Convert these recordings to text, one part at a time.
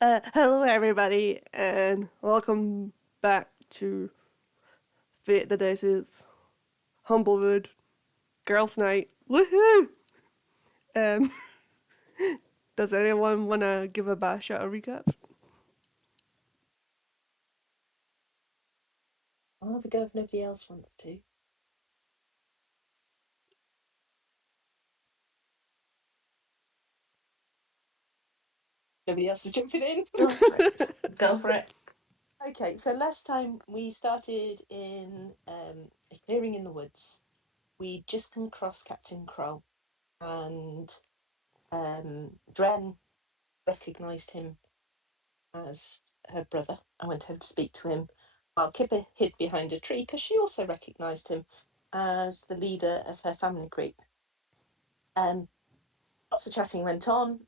Hello, everybody, and welcome back to Fate the Dice's Humblewood Girls' Night. Woohoo! Um, does anyone want to give a bash out a recap? I'll have a go if nobody else wants to. Nobody else is jumping in. Go for it. Go for it. Okay, so last time we started in a clearing in the woods. We'd just come across Captain Kroll, and Dren recognised him as her brother. I went over to speak to him while Kipper hid behind a tree because she also recognised him as the leader of her family group. Lots of chatting went on.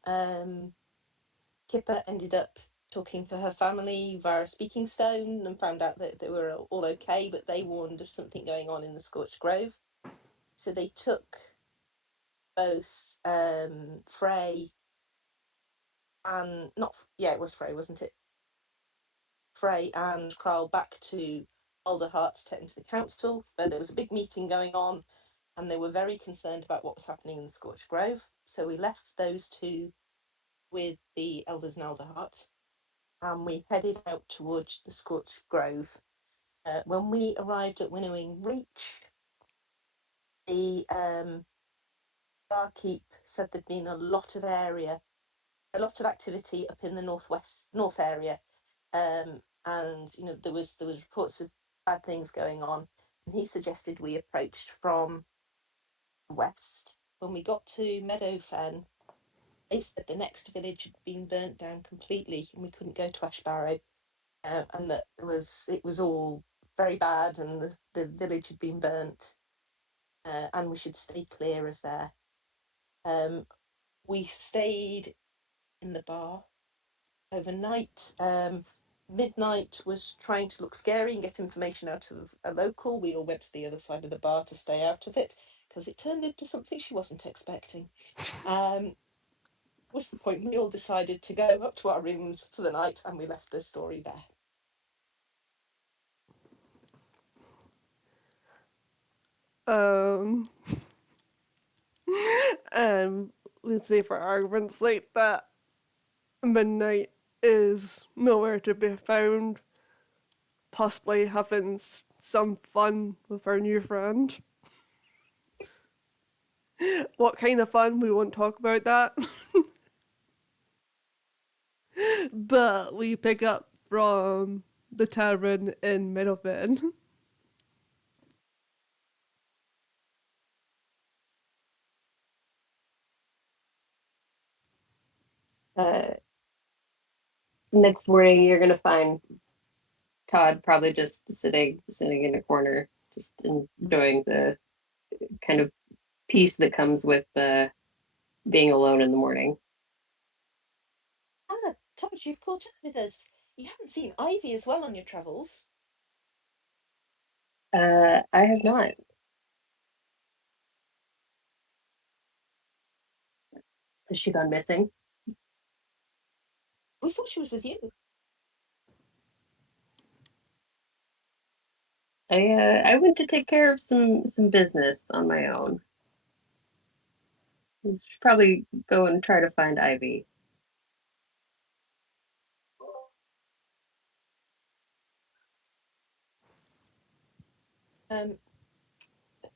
Kipper ended up talking to her family via a speaking stone and found out that they were all okay, but they warned of something going on in the Scorched Grove. So they took both Frey and it was Frey, wasn't it? Frey and Kral back to Alderheart to take them to the council, where there was a big meeting going on, and they were very concerned about what was happening in the Scorched Grove. So we left those two with the elders in Alderheart, and we headed out towards the Scorched Grove. When we arrived at Winnowing Reach, the barkeep said there'd been a lot of activity up in the north area, and there was reports of bad things going on, and he suggested we approached from the west. When we got to Meadowfen, they said the next village had been burnt down completely, and we couldn't go to Ashbarrow, and that it was all very bad, and the village had been burnt, and we should stay clear of there. We stayed in the bar overnight. Midnight was trying to look scary and get information out of a local. We all went to the other side of the bar to stay out of it because it turned into something she wasn't expecting. Was the point we all decided to go up to our rooms for the night, and we left the story there. Um, and let's say for argument's sake that Midnight is nowhere to be found, possibly having some fun with our new friend. What kind of fun? We won't talk about that. But we pick up from the tavern in Middlefin. Uh, Next morning, you're gonna find Todd probably just sitting in a corner, just enjoying the kind of peace that comes with being alone in the morning. Todd, you've caught up with us. You haven't seen Ivy as well on your travels. I have not. Has she gone missing? We thought she was with you. I went to take care of some business on my own. I should probably go and try to find Ivy. Um,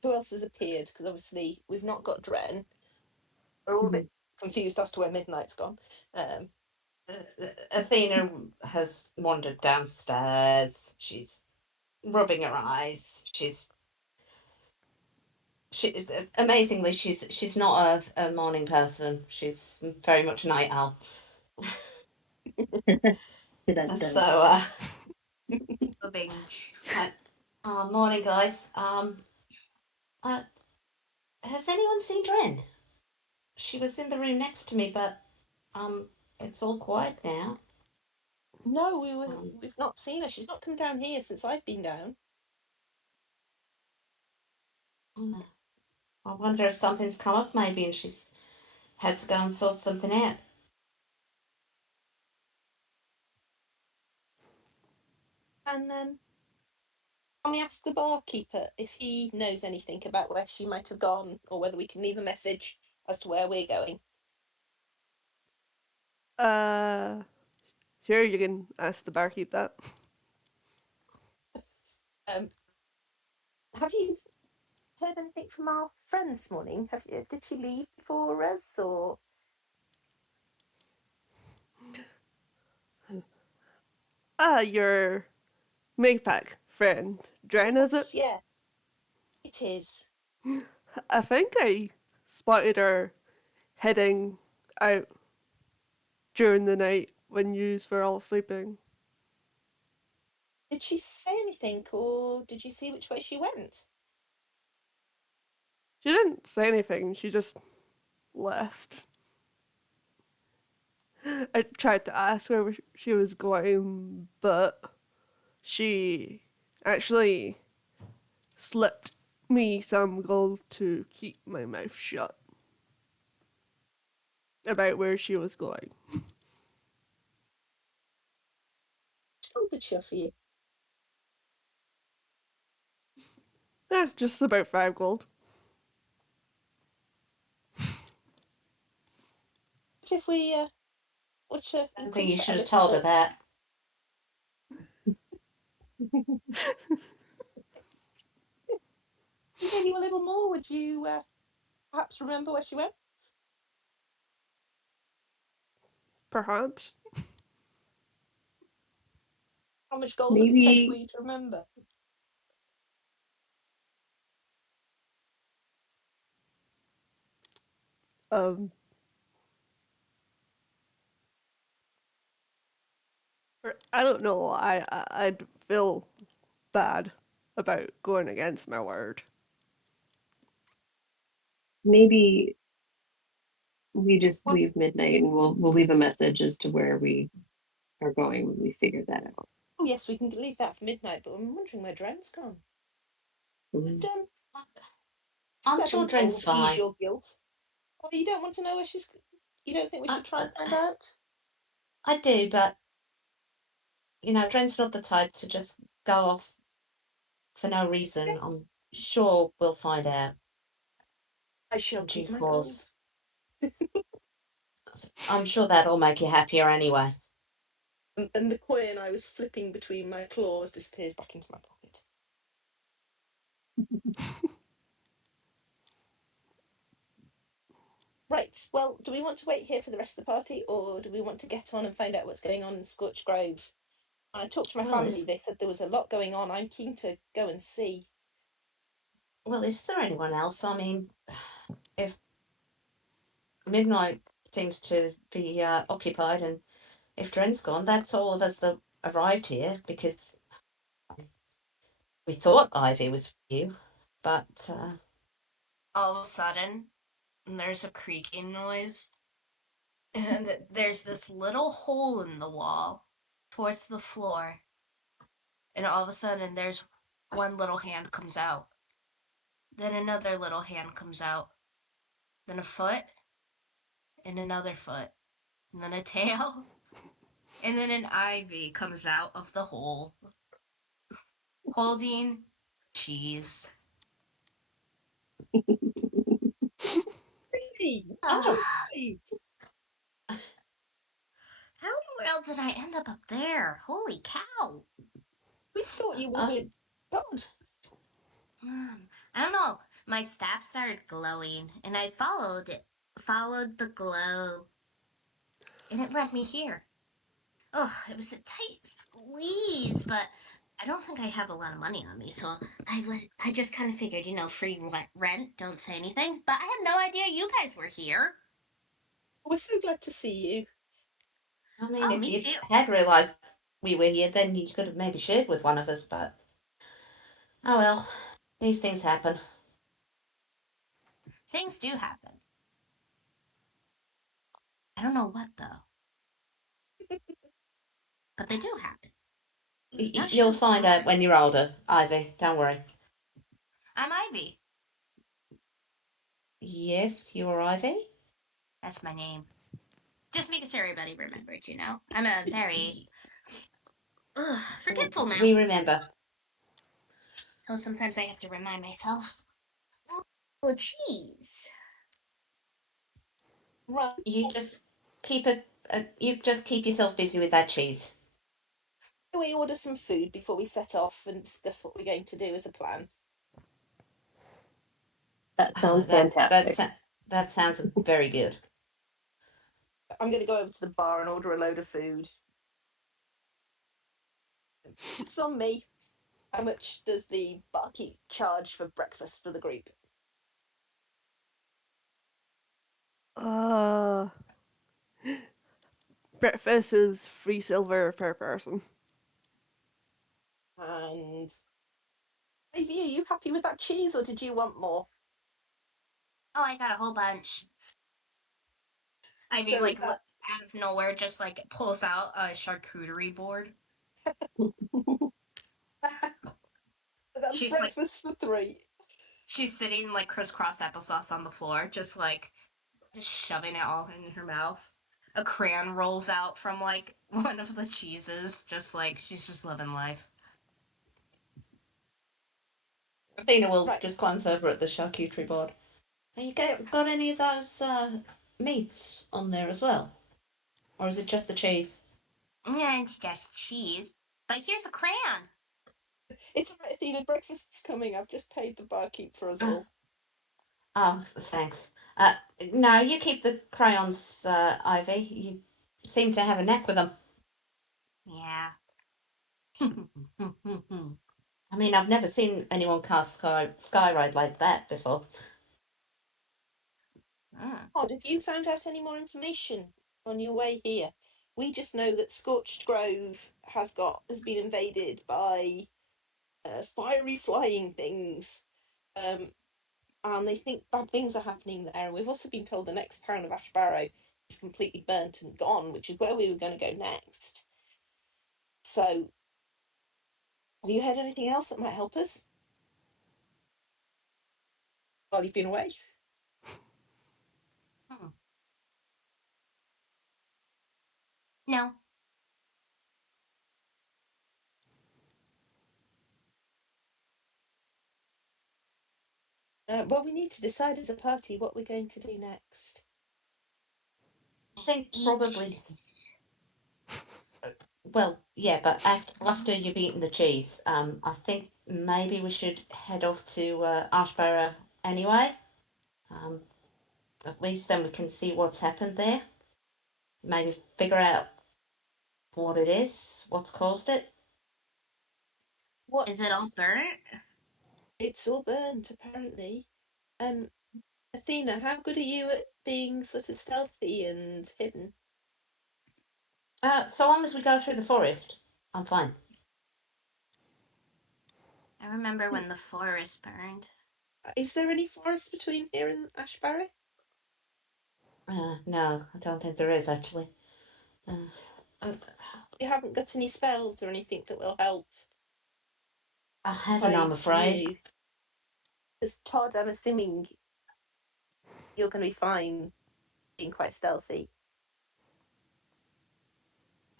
who else has appeared? Because obviously we've not got Dren. We're all a bit confused as to where Midnight's gone. Athena has wandered downstairs. She's rubbing her eyes. She amazingly she's not a morning person. She's very much a night owl. Dun, So dun. rubbing like, morning guys. Uh, has anyone seen Dren? She was in the room next to me, but it's all quiet now. No, we've not seen her. She's not come down here since I've been down. I wonder if something's come up maybe, and she's had to go and sort something out. And can we ask the barkeeper if he knows anything about where she might have gone, or whether we can leave a message as to where we're going? Sure, you can ask the barkeep that. Have you heard anything from our friend this morning? Did she leave before us, or? Your Maypack friend, Dren, is it? Yes, yeah, it is. I think I spotted her heading out during the night when yous were all sleeping. Did she say anything, or did you see which way she went? She didn't say anything, she just left. I tried to ask where she was going, but she actually slipped me some gold to keep my mouth shut about where she was going. How did she offer you? Just about 5 gold. What if we I don't think increase you that a should have little told her bit? that. We gave you a little more. Would you perhaps remember where she went? Perhaps. How much gold would it take for Maybe you to remember? Um, I don't know. I'd feel bad about going against my word. maybe we just Well, leave midnight and we'll leave a message as to where we are going when we figure that out. oh yes, we can leave that for midnight. But I'm wondering where Dren's gone. Would Mm. I'm sure 7 gold Dren's ease fine. your guilt? Oh, you don't want to know where she's. You don't think we I, should try I, and find out? I do, but Dren's not the type to just go off for no reason. I'm sure we'll find out I shall in due keep my gold. course. I'm sure that'll make you happier anyway. And the coin I was flipping between my claws disappears back into my pocket. Right, well, do we want to wait here for the rest of the party, or do we want to get on and find out what's going on in Scorch Grove? When I talked to my Well, family, they said there was a lot going on. I'm keen to go and see. is there anyone else? I mean, if midnight seems to be occupied, and if Dren's gone, that's all of us that arrived here because we thought Ivy was with you, but All of a sudden, there's a creaking noise, and there's this little hole in the wall towards the floor, and all of a sudden, there's one little hand comes out. Then another little hand comes out. Then a foot, and another foot, and then a tail, and then an ivy comes out of the hole, holding cheese. Really? oh, Hey, How in the world did I end up there? Holy cow! we thought you were uh, with God. I don't know. My staff started glowing, and I followed the glow, and it led me here. Oh, it was a tight squeeze, but I don't think I have a lot of money on me, so I just kind of figured, free rent, don't say anything. But I had no idea you guys were here. We're so glad to see you. I mean, Oh, if me you too. had realised we were here, then you could have maybe shared with one of us, but oh well, these things happen. Things do happen. I don't know what though, but they do happen. No You'll shit. find out when you're older, Ivy. Don't worry. I'm Ivy. Yes, you're Ivy? That's my name. Just making sure everybody remembered. I'm a very Ugh, forgetful mouse. We remember. Oh, sometimes I have to remind myself. Oh, cheese. Right. You just keep it. You just keep yourself busy with that cheese. We order some food before we set off and discuss what we're going to do as a plan. That sounds That fantastic. that sounds very good. I'm going to go over to the bar and order a load of food. It's on me. How much does the barkeep charge for breakfast for the group? Breakfast is 3 silver per person. And Ivy, are you happy with that cheese or did you want more? Oh, I got a whole bunch. Ivy, So like, is that, out of nowhere, just, like, pulls out a charcuterie board. that's She's, like, breakfast for 3. she's sitting, like, crisscross applesauce on the floor, just, like, just shoving it all in her mouth. A crayon rolls out from, like, one of the cheeses, just, like, she's just living life. Athena will Right. just glance over at the charcuterie board. Have you got any of those meats on there as well, or is it just the cheese? Yeah, it's just cheese. But here's a crayon. It's all right, Athena. Breakfast's coming. I've just paid the barkeep for us Uh, all. oh, thanks. No, you keep the crayons, Ivy. You seem to have a knack with them. Yeah. I mean, I've never seen anyone cast skyride like that before. Todd, have you found out any more information on your way here? We just know that Scorched Grove has been invaded by fiery flying things, and they think bad things are happening there. We've also been told the next town of Ashbarrow is completely burnt and gone, which is where we were going to go next. So, have you heard anything else that might help us while you've been away? No. Well, we need to decide as a party what we're going to do next. I think Eat probably. cheese. Well, yeah, but after you've eaten the cheese, I think maybe we should head off to Ashborough anyway. Um, at least then we can see what's happened there. Maybe figure out what it is, what's caused it. Is it all What's burnt? It's all burnt, apparently. Um, Athena, how good are you at being sort of stealthy and hidden? So long as we go through the forest, I'm fine. I remember Is, when the forest burned. is there any forest between here and Ashbarrow? No, I don't think there is actually. Uh, uh, You haven't got any spells or anything that will help I haven't, I'm hide afraid. you? Because Todd, I'm assuming you're going to be fine being quite stealthy.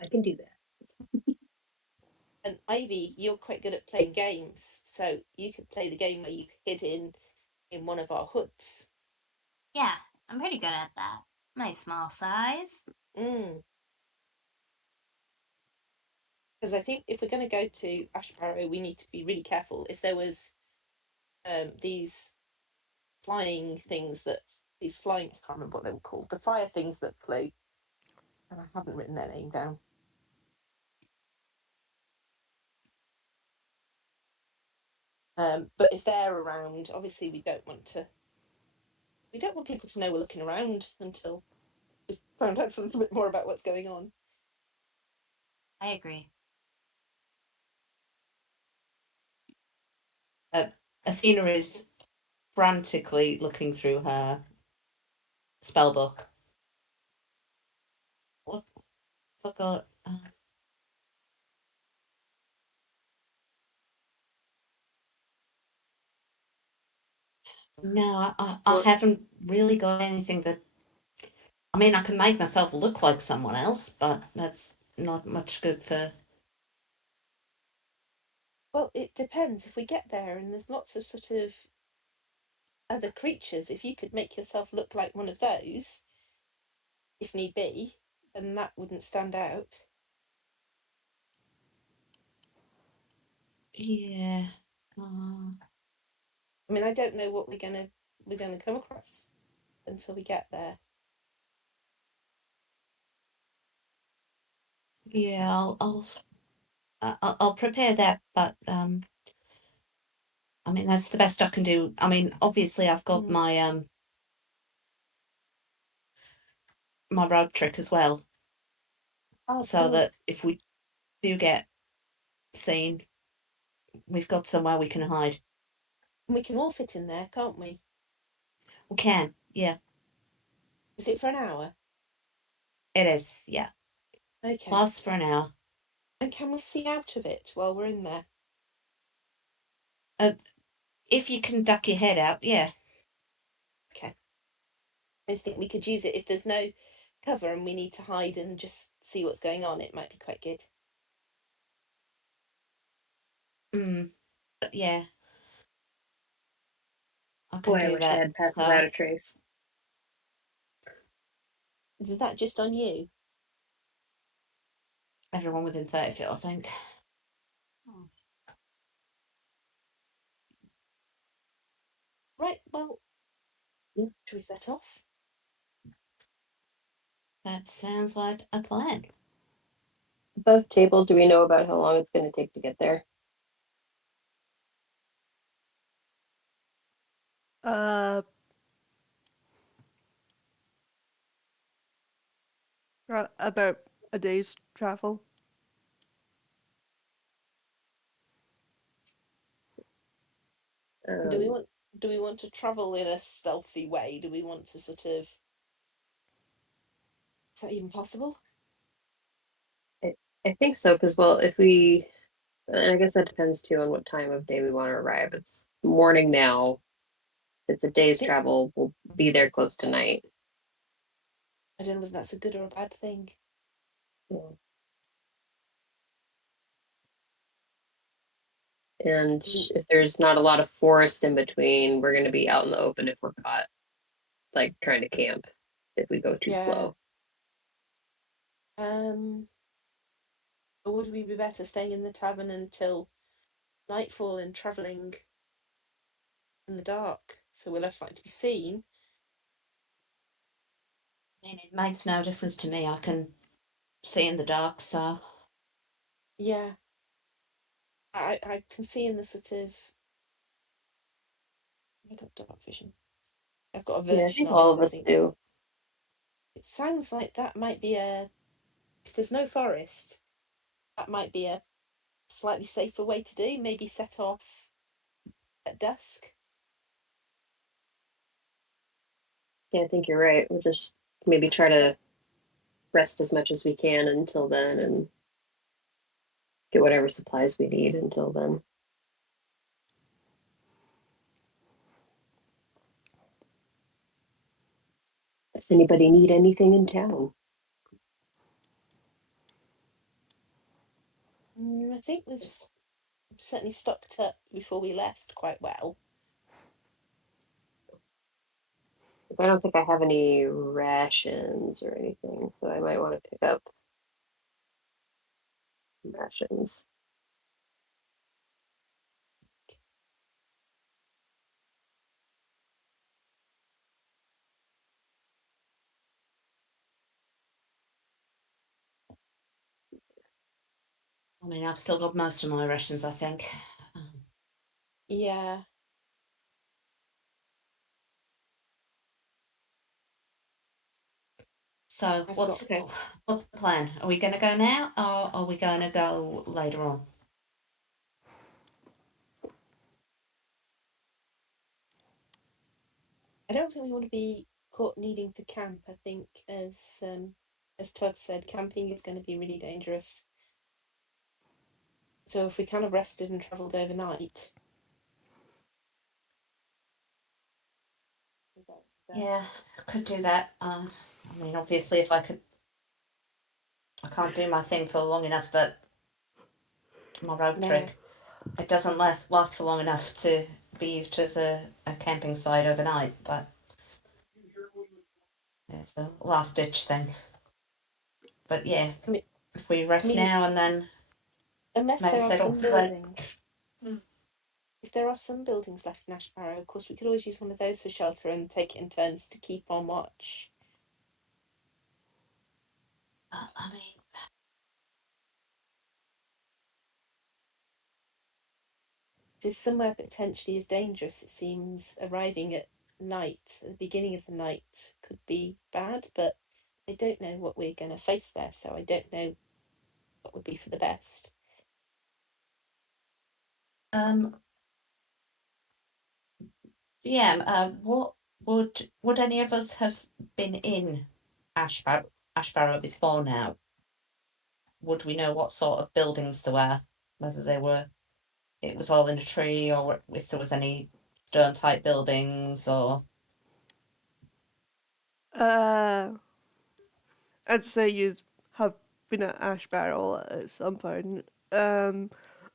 I can do that. And Ivy, you're quite good at playing games, so you could play the game where you hid in one of our hoods. Yeah, I'm pretty good at that. My small size. Mm. Because I think if we're going to go to Ashbarrow, we need to be really careful. If there was these flying things that these flying, I can't remember what they were called, the fire things that flew, and I haven't written their name down. But if they're around, obviously we don't want people to know we're looking around until we've found out a little bit more about what's going on. I agree. Athena is frantically looking through her spell book. What? Forgot. No, I haven't really got anything that. I mean, I can make myself look like someone else, but that's not much good for Well, it depends. If we get there and there's lots of sort of other creatures, if you could make yourself look like one of those, if need be, then that wouldn't stand out. Yeah. I mean, I don't know what we're gonna come across until we get there. Yeah, I'll prepare that, but I mean that's the best I can do. I mean, obviously I've got my my rope trick as well, Oh, of so course. that if we do get seen, we've got somewhere we can hide. We can all fit in there, can't we? We can, yeah. Is it for an hour? It is, yeah. Okay. Lasts for an hour. And can we see out of it while we're in there? If you can duck your head out, yeah. Okay. I just think we could use it if there's no cover and we need to hide and just see what's going on. It might be quite good. But yeah, I can Boy, I do wish I that. had pass So without a trace. Is that just on you? everyone within 30 feet, I think. Right, well, Yeah. should we set off? That sounds like a plan. Above table, do we know about how long it's going to take to get there? About a day's travel. Do we want to travel in a stealthy way? Do we want to sort of, is that even possible? I think so, because, well, if we, and I guess that depends too on what time of day we want to arrive. It's morning now. It's a day's Still, travel. We'll be there close to night. I don't know whether that's a good or a bad thing. Yeah. And if there's not a lot of forest in between, we're going to be out in the open if we're caught, like trying to camp if we go too Yeah. slow. Or would we be better staying in the tavern until nightfall and travelling in the dark so we're less likely to be seen? I mean, it makes no difference to me. I can see in the dark, so. Yeah. I can see in the sort of, I got dark vision. I've got a Yeah, I version think of all it, of I us think. do. It sounds like that might be if there's no forest, that might be a slightly safer way to do. Maybe set off at dusk. Yeah, I think you're right. We'll just maybe try to rest as much as we can until then and get whatever supplies we need until then. Does anybody need anything in town? I think we've certainly stocked up before we left quite well. I don't think I have any rations or anything, so I might want to pick up rations. I mean, I've still got most of my rations, I think. Yeah. So I've what's got what's the plan? Are we going to go now, or are we going to go later on? I don't think we want to be caught needing to camp. I think, as Todd said, camping is going to be really dangerous. So if we kind of rested and travelled overnight. Yeah, could do that. I mean, obviously, if I can't do my thing for long enough that my rope No. trick. it doesn't last for long enough to be used as a camping site overnight, but it's a last ditch thing. But yeah, I mean, if we rest now and then unless maybe there are settle some for it. buildings. If there are some buildings left in Ashbarrow, of course, we could always use one of those for shelter and take it in turns to keep on watch. I mean, If somewhere potentially is dangerous, it seems arriving at night, at the beginning of the night, could be bad, but I don't know what we're going to face there, so I don't know what would be for the best. GM, what would any of us have been in Ashbarrow before now? Would we know what sort of buildings there were? Whether it was all in a tree, or if there was any stone type buildings, or I'd say you have been at Ash Barrel at some point.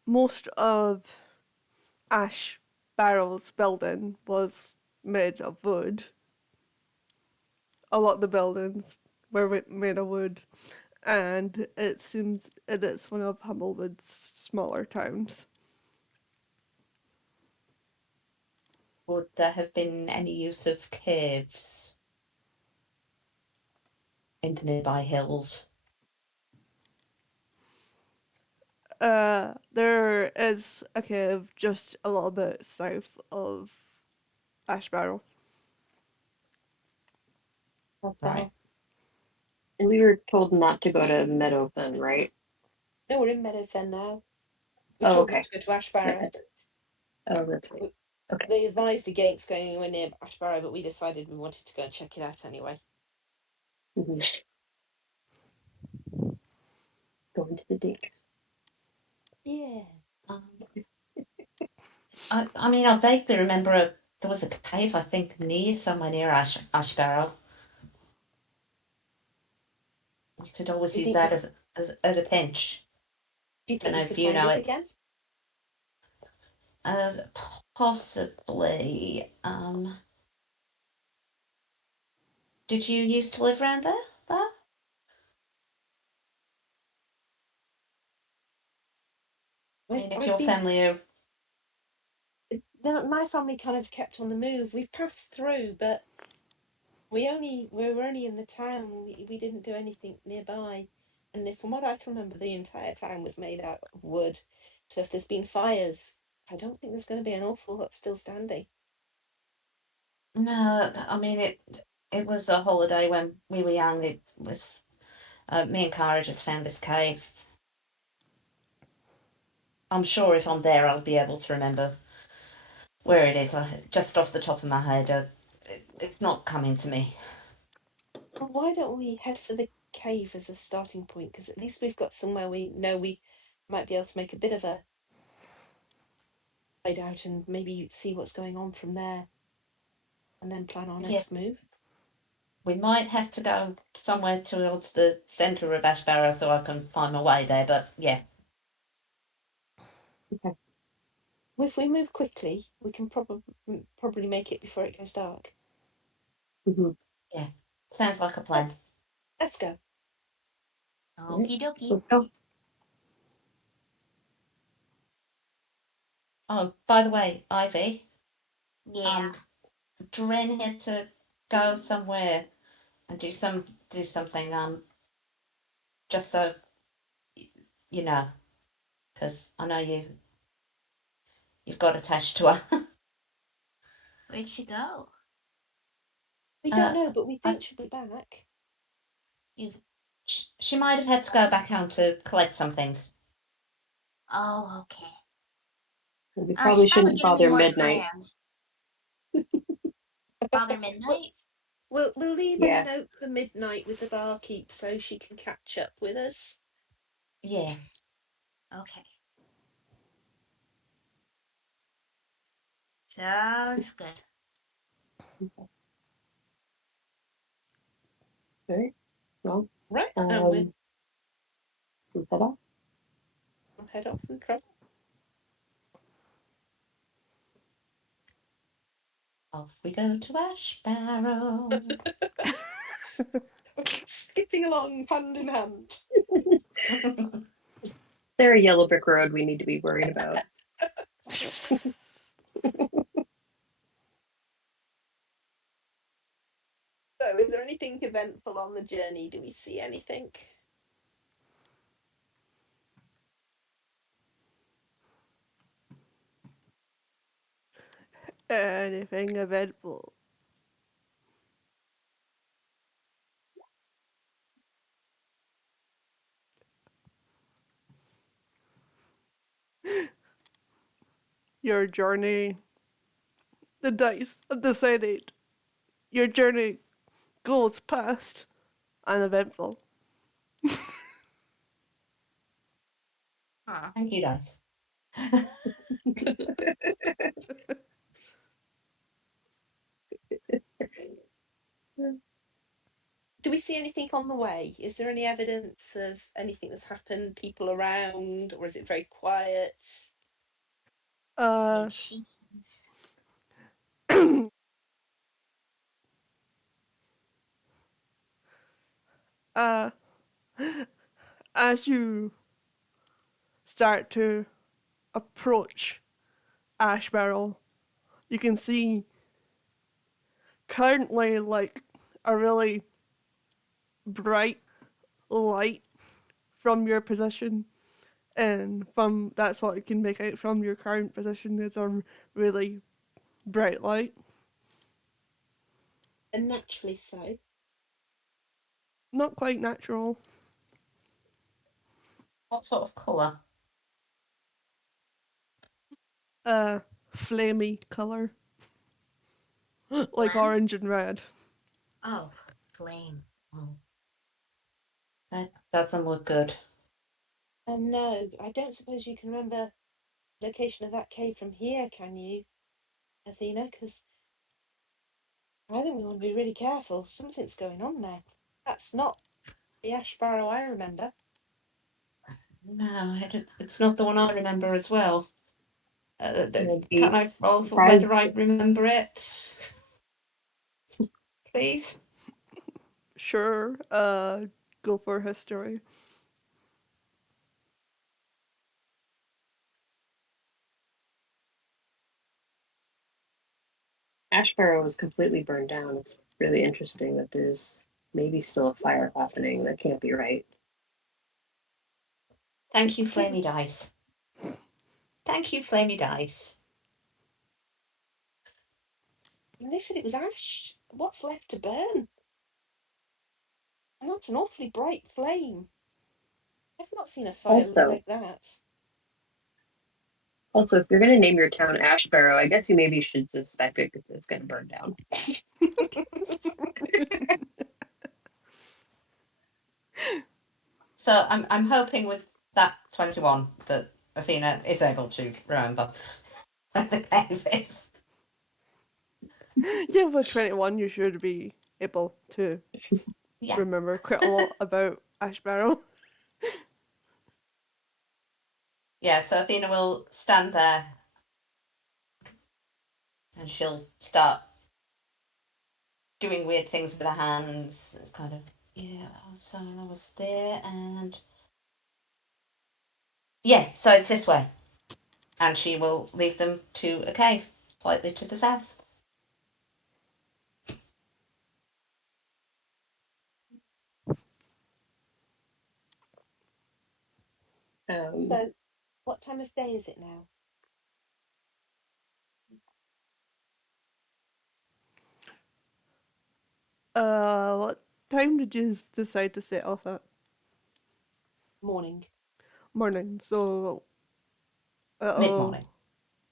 Most of Ash Barrel's building was made of wood. A lot of the buildings were made of wood, and it seems it is one of Humblewood's smaller towns. would there have been any use of caves in the nearby hills? There is a cave just a little bit south of Ash Barrel. Okay. Right. And we were told not to go to Meadowfen, right? No, we're in Meadowfen now. We Oh, told not okay. to go to Ashbarrow. Oh, that's right. Okay. They advised against going anywhere near Ashbarrow, but we decided we wanted to go and check it out anyway. Mhm. Going to the dangers. Yeah. I mean, I vaguely remember there was a cave, I think, somewhere near Ashbarrow. We could always Do you use think we, that as at a pinch. do you Don't think know we if could you find know it it. again? Possibly. Did you used to live around there? I mean, if I've your been. family are, My family kind of kept on the move. We passed through, but we were only in the town. We didn't do anything nearby. And if, from what I can remember, the entire town was made out of wood. So if there's been fires, I don't think there's going to be an awful lot still standing. no, I mean it was a holiday when we were young. It was me and Cara just found this cave. I'm sure if I'm there, I'll be able to remember where it is. Just off the top of my head, it's not coming to me. Well, why don't we head for the cave as a starting point? Because at least we've got somewhere we know we might be able to make a bit of a hideout and maybe see what's going on from there, and then plan our Yeah, next move. we might have to go somewhere towards the centre of Ashbarrow so I can find my way there. But yeah, Okay. Well, if we move quickly, we can probably make it before it goes dark. Mm-hmm. yeah, sounds like a plan. Let's go. Right. Okie dokie. Let's go. Oh, by the way, Ivy, Yeah. Dren had to go somewhere and do something. Just so you know, because I know you've got attached to her. Where'd she go? We don't uh, know, but we I, think she'll be back. You've. she might have had to go back home to collect some things. Oh, okay. We She's probably probably shouldn't giving me bother more midnight. crayons. Bother Well, midnight? we'll leave a Yeah. note for midnight with the barkeep so she can catch up with us. Yeah. Okay. Sounds good. All right. Well, Right, and we head off. we'll head off and travel. Off we go to Ash Barrow. Skipping along hand in hand. Is there a yellow brick road we need to be worried about? So, is there anything eventful on the journey? Do we see anything? Anything eventful? Your journey. The dice have decided your journey goes past uneventful. Huh. Thank you, guys. Do we see anything on the way? Is there any evidence of anything that's happened, people around, or is it very quiet? Uh, Cheese. uh, as you start to approach Ash Barrel, you can see currently like a really bright light from your position, and from that's what you can make out from your current position is a really bright light. And naturally so. Not quite natural. What sort of colour? Flamey color, like Glen? orange and red. Oh, flame. Oh, that doesn't look good. And no, I don't suppose you can remember the location of that cave from here, can you, Athena? Because I think we want to be really careful. Something's going on there. That's not the ash barrow I remember. No, it's not the one I remember as well. I'd Can be I roll for surprised. whether I remember it? Please? Sure. Go for history. Ash Barrow was completely burned down. It's really interesting that there's maybe still a fire happening. That can't be right. Thank you, Flamey Dice. Thank you, Flamey Dice. And they said it was ash. What's left to burn? And that's an awfully bright flame. I've not seen a fire Also, like that. if you're going to name your town Ash Barrow, I guess you maybe should suspect it because it's going to burn down. So I'm hoping with that 21 that Athena is able to remember where the cave is. Yeah, with 21, you should be able to Yeah. remember quite a lot about Ash Barrel. Yeah, so Athena will stand there and she'll start doing weird things with her hands. It's kind of, yeah, so I was there and. Yeah, so it's this way. And she will lead them to a cave slightly to the south. Um, So, what time of day is it now? What time did you decide to set off at? Morning. Morning. So, Mid morning.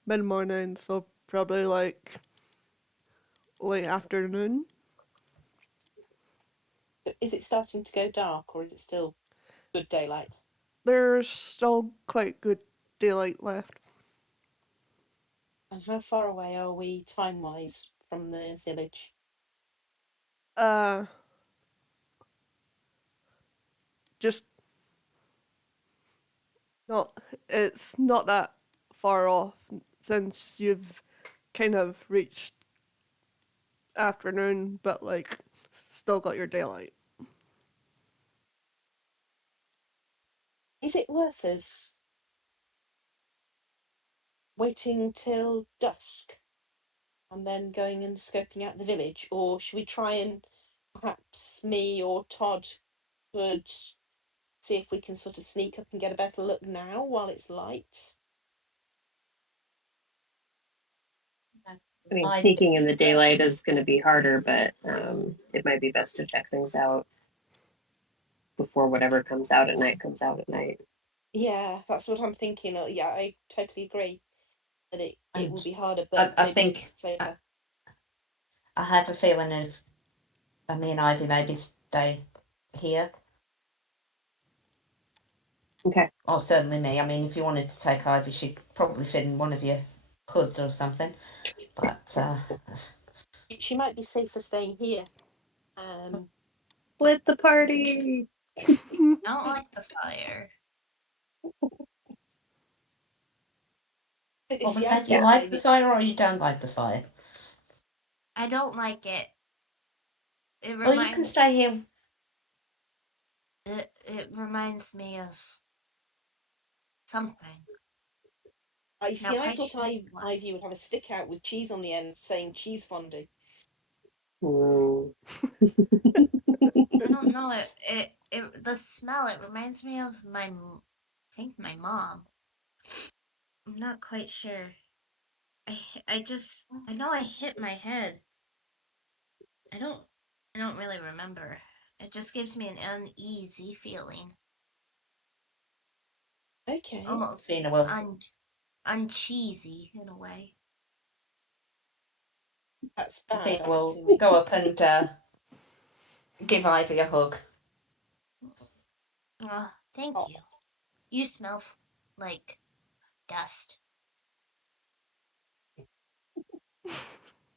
mid morning, so probably like late afternoon. Is it starting to go dark or is it still good daylight? There's still quite good daylight left. And how far away are we time wise from the village? Uh, just not. It's not that far off since you've kind of reached afternoon, but like still got your daylight. Is it worth us waiting till dusk and then going and scoping out the village, or should we try and perhaps me or Todd could see if we can sort of sneak up and get a better look now while it's light? I mean, I sneaking in the daylight is going to be harder, but it might be best to check things out before whatever comes out at night comes out at night. Yeah, that's what I'm thinking. Yeah, I totally agree that it And would be harder, but I maybe think safer. I have a feeling if me and Ivy maybe stay here, Okay. or certainly me. I mean, if you wanted to take Ivy, she'd probably fit in one of your hoods or something. But She might be safer staying here. Split the party. I don't like the fire. what was See, I that? You thought like the maybe. fire or you don't like the fire? I don't like it. It Well, you can reminds stay here. it reminds me of something. I Not see. I quite thought sure what. Ivy would have a stick out with cheese on the end, saying cheese fondue. Mm. I don't know. It the smell. It reminds me of I think my mom. I'm not quite sure. I know I hit my head. I don't I don't really remember. It just gives me an uneasy feeling. Okay, Almost Christina will. uncheesy in a way. that's bad. Christina I'm will assuming. go up and give Ivy a hug. Thank Oh, you. You smell like dust.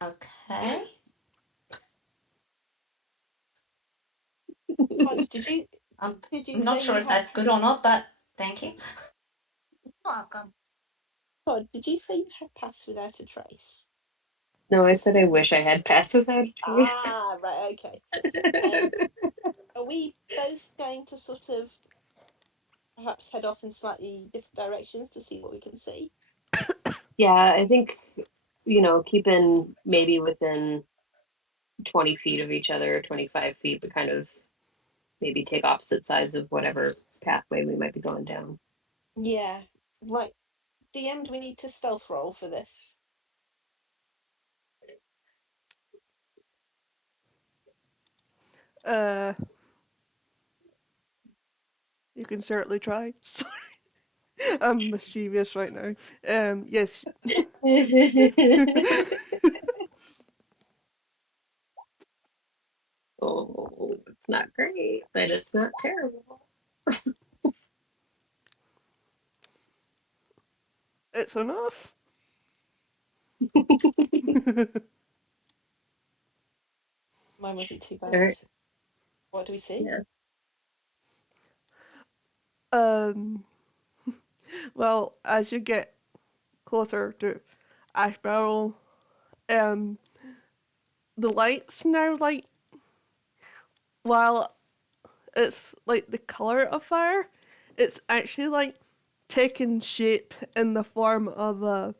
Okay. Todd, I'm, did you I'm not say sure you if had that's good or not, but thank you. Welcome. Todd? Did you say you had passed without a trace? No, I said I wish I had passed without a trace. Ah, right. Okay. Um, are we both going to sort of perhaps head off in slightly different directions to see what we can see? Yeah, I think, keeping maybe within 20 feet of each other, 25 feet, but kind of maybe take opposite sides of whatever pathway we might be going down. Yeah. Right. DM, do we need to stealth roll for this? Uh, you can certainly try. Sorry, I'm mischievous right now. Yes. Oh, it's not great, but it's not terrible. It's enough. Mine wasn't too All bad. right. What do we see? Yeah. um, well, as you get closer to Ash Barrel, um, the lights now, like, while it's like the color of fire, it's actually like taking shape in the form of a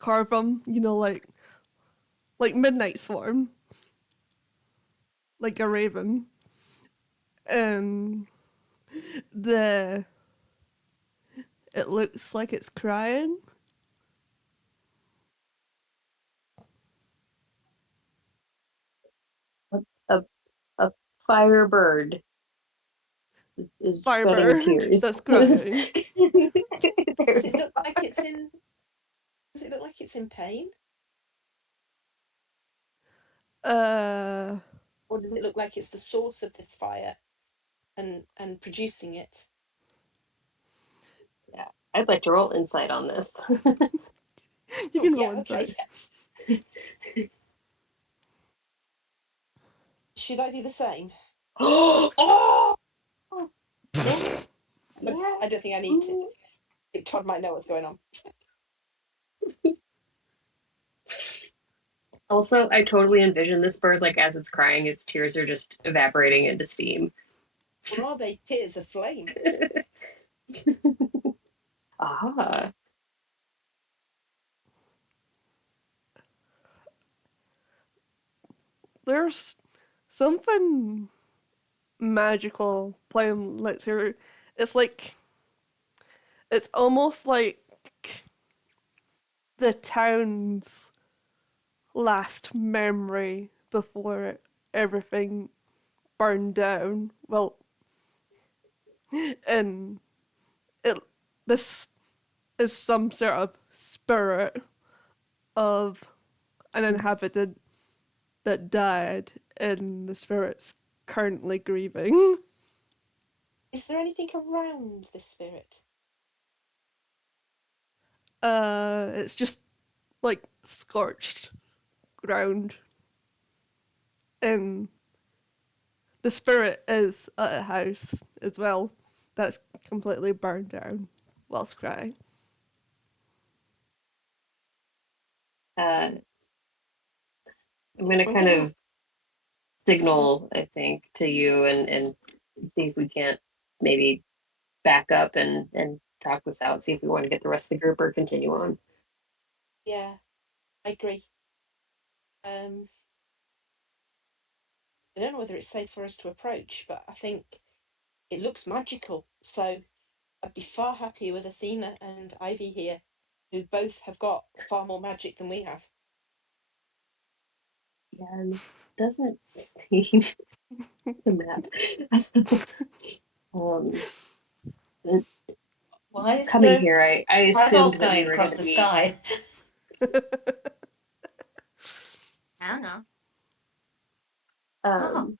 carvum, like Midnight Swarm, like a raven. Um, the it looks like it's crying. A, a firebird is shedding Firebird tears. that's crying. There Does we it look go. like it's in? Does it look like it's in pain, Uh, or does it look like it's the source of this fire and producing it? Yeah, I'd like to roll insight on this. you Oh can yeah. roll Okay. inside. Yes. Should I do the same? Oh, yeah, But yeah. I don't think I need to. I think Todd might know what's going on. Also, I totally envision this bird like as it's crying, its tears are just evaporating into steam. Or are they tears of flame? Ah, There's something magical playing Let's Hear. It's like it's almost like the town's last memory before everything burned down. Well, and it this is some sort of spirit of an inhabitant that died, and the spirit's currently grieving. Is there anything around this spirit? It's just like scorched ground, and the spirit is at a house as well that's completely burned down whilst crying. I'm gonna I'm kind gonna. of signal, I think, to you and see if we can't maybe back up and talk this out, see if we want to get the rest of the group or continue on. Yeah, I agree. I don't know whether it's safe for us to approach, but I think it looks magical. So I'd be far happier with Athena and Ivy here, who both have got far more magic than we have. Yeah, and this doesn't seem the map. um, Why is coming there here, I assumed eyeballs that we going were across going to the be. sky? I don't know. Oh. Um,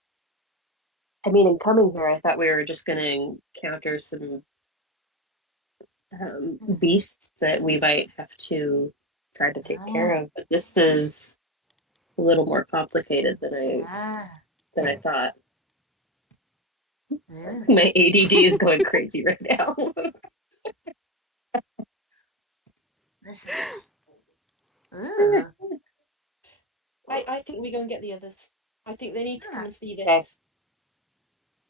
I mean, in coming here, I thought we were just going to encounter some beasts that we might have to try to take care Ah. of, but this is a little more complicated Ah. than I thought. Ugh. My ADD is going crazy right now. This is. Ugh. I think we go and get the others. I think they need to come Ah. and see Okay. this.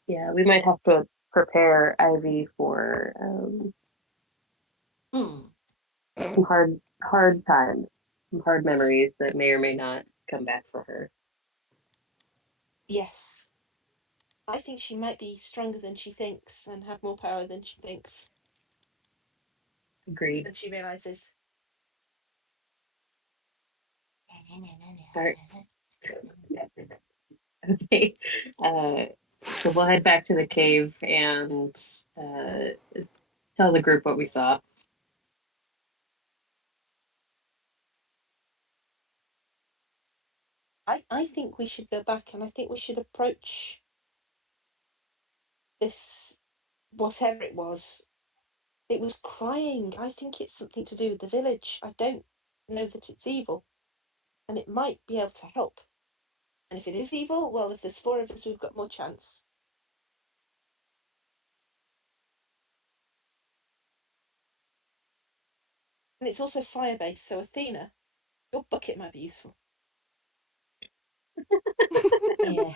Yeah, we might have to prepare Ivy for Hmm. some hard times, some hard memories that may or may not come back for her. Yes. I think she might be stronger than she thinks and have more power than she thinks, Agreed. than she realizes. All right. Okay. Uh, so we'll head back to the cave and tell the group what we saw. I think we should go back and I think we should approach this, whatever it was. It was crying. I think it's something to do with the village. I don't know that it's evil, and it might be able to help. And if it is evil, well, if there's four of us, we've got more chance. And it's also fire based, so Athena, your bucket might be useful. Yeah,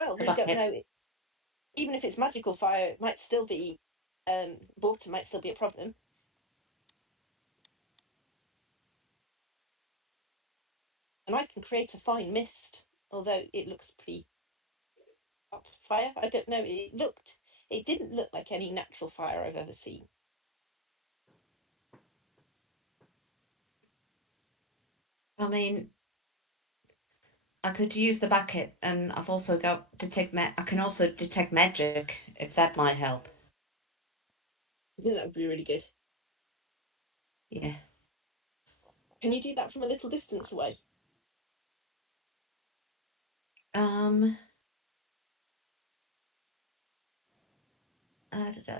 Well, the we don't bucket. know. Even if it's magical fire, it might still be, water might still be a problem. And I can create a fine mist, although it looks pretty hot fire. I don't know. It didn't look like any natural fire I've ever seen. I mean, I could use the bucket, and I've also got detect. I can also detect magic if that might help. I think that would be really good. Yeah. Can you do that from a little distance away? Um. Da, da,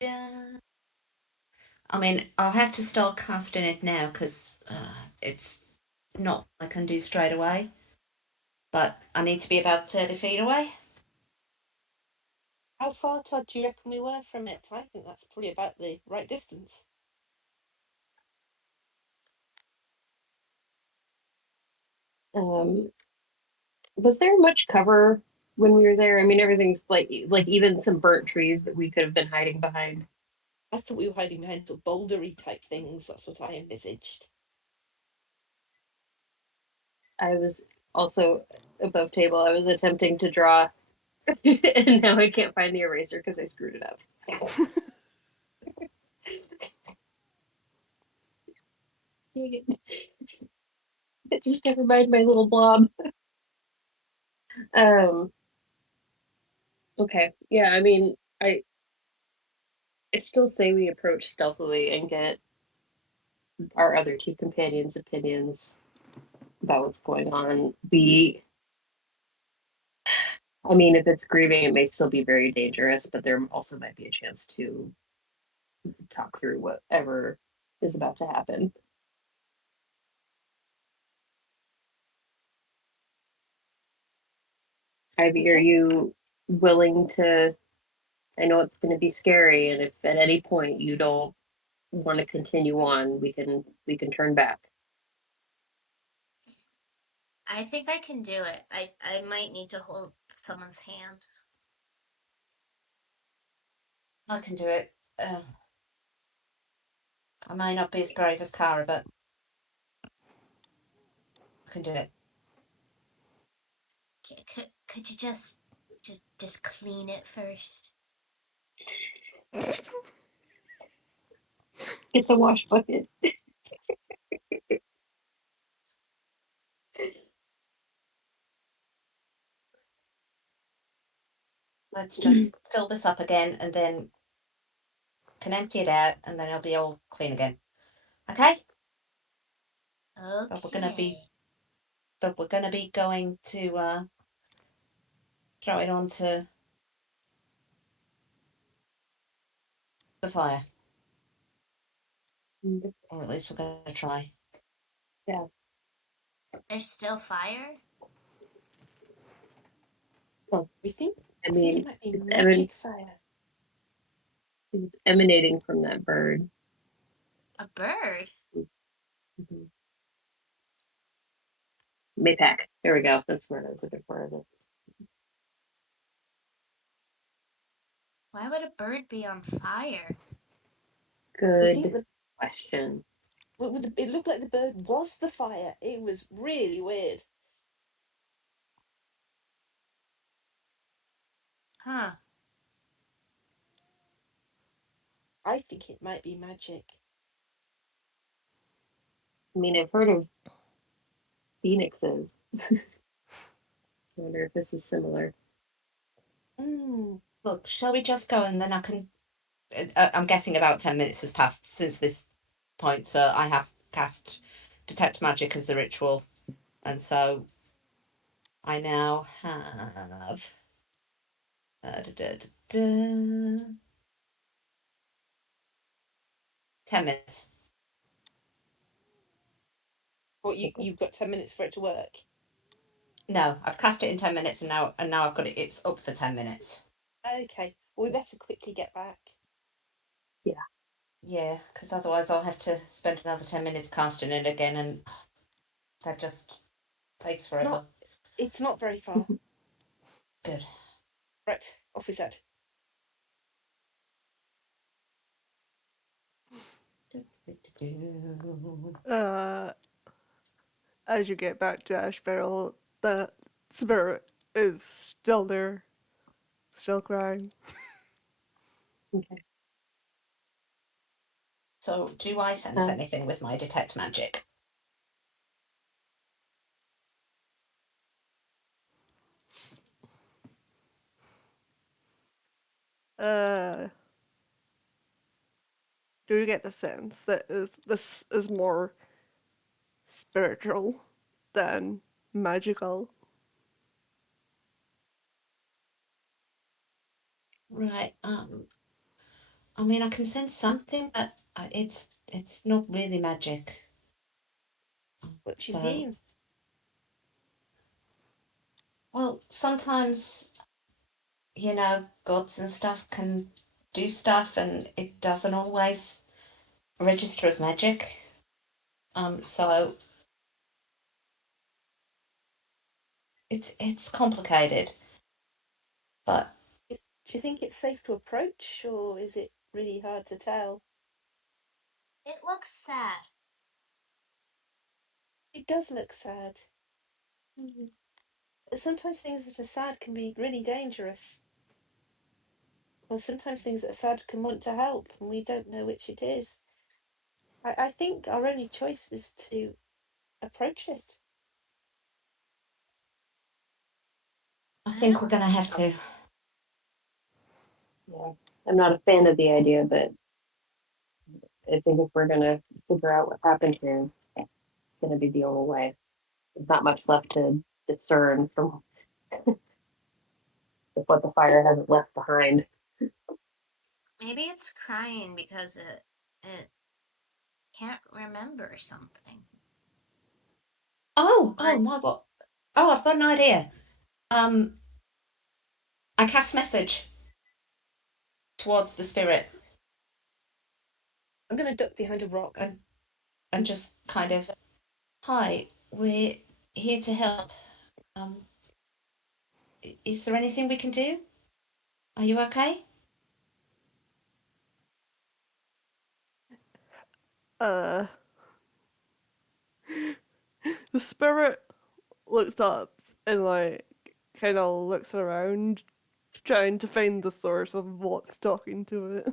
da. I mean, I'll have to start casting it now because it's not I can do straight away. But I need to be about 30 feet away. How far, Todd, do you reckon we were from it? I think that's probably about the right distance. Was there much cover when we were there? I mean, everything's like even some burnt trees that we could have been hiding behind. I thought we were hiding behind sort of bouldery type things. That's what I envisaged. I was also above table. I was attempting to draw, and now I can't find the eraser because I screwed it up. Dang it. It just never mind my little blob. Um. Okay. Yeah. I mean, I still say we approach stealthily and get our other two companions' opinions about what's going on. I mean, if it's grieving, it may still be very dangerous, but there also might be a chance to talk through whatever is about to happen. Ivy, are Okay. you willing to? I know it's going to be scary, and if at any point you don't want to continue on, we can turn back. I think I can do it. I might need to hold someone's hand. I can do it. I may not be as brave as Cara, but I can do it. Could you just clean it first? Get the wash bucket. Let's just fill this up again and then can empty it out and then it'll be all clean again. Okay? But we're gonna be going to throw it onto the fire. Or at least we're gonna try. Yeah. There's still fire? Oh, We think. I I think it mean, might be it's magic fire. emanating from that bird. A bird? Mm-hmm. Maypac. There we go. That's what I was looking for. Why would a bird be on fire? We think Good the question. it looked like the bird was the fire. It was really weird. Huh. I think it might be magic. I mean, I've heard of phoenixes. I wonder if this is similar. Mm. Look, shall we just go and then I can. I'm guessing about 10 minutes has passed since this point, so I have cast Detect Magic as the ritual, and so I now have. Da, da, da, da, 10 minutes. What you've got 10 minutes for it to work. No, I've cast it in 10 minutes and now I've got it. It's up for 10 minutes. Okay. Well, we better quickly get back. Yeah. Yeah, because otherwise I'll have to spend another 10 minutes casting it again, and that just takes forever. It's not very far. Good. Right. Off his head. As you get back to Ash Barrel, the spirit is still there, still crying. Okay. So, do I sense anything with my detect magic? Do you get the sense that this is more spiritual than magical? Right. I mean, I can sense something, but it's not really magic. What do you So, mean? well, sometimes gods and stuff can do stuff, and it doesn't always register as magic. So it's complicated, but Do you think it's safe to approach, or is it really hard to tell? It looks sad. It does look sad. Sometimes things that are sad can be really dangerous. Or sometimes things that are sad can want to help, and we don't know which it is. I think our only choice is to approach it. I think we're gonna have to. Yeah, I'm not a fan of the idea, but I think if we're gonna figure out what happened here, it's gonna be the only way. There's not much left to discern from what the fire hasn't left behind. Maybe it's crying because it can't remember something. Oh, Or my what? Oh, I've got an idea. I cast message towards the spirit I'm going to duck behind a rock. and just kind of, hi, we're here to help. Is there anything we can do? Are you okay? The spirit looks up and like kind of looks around, trying to find the source of what's talking to it.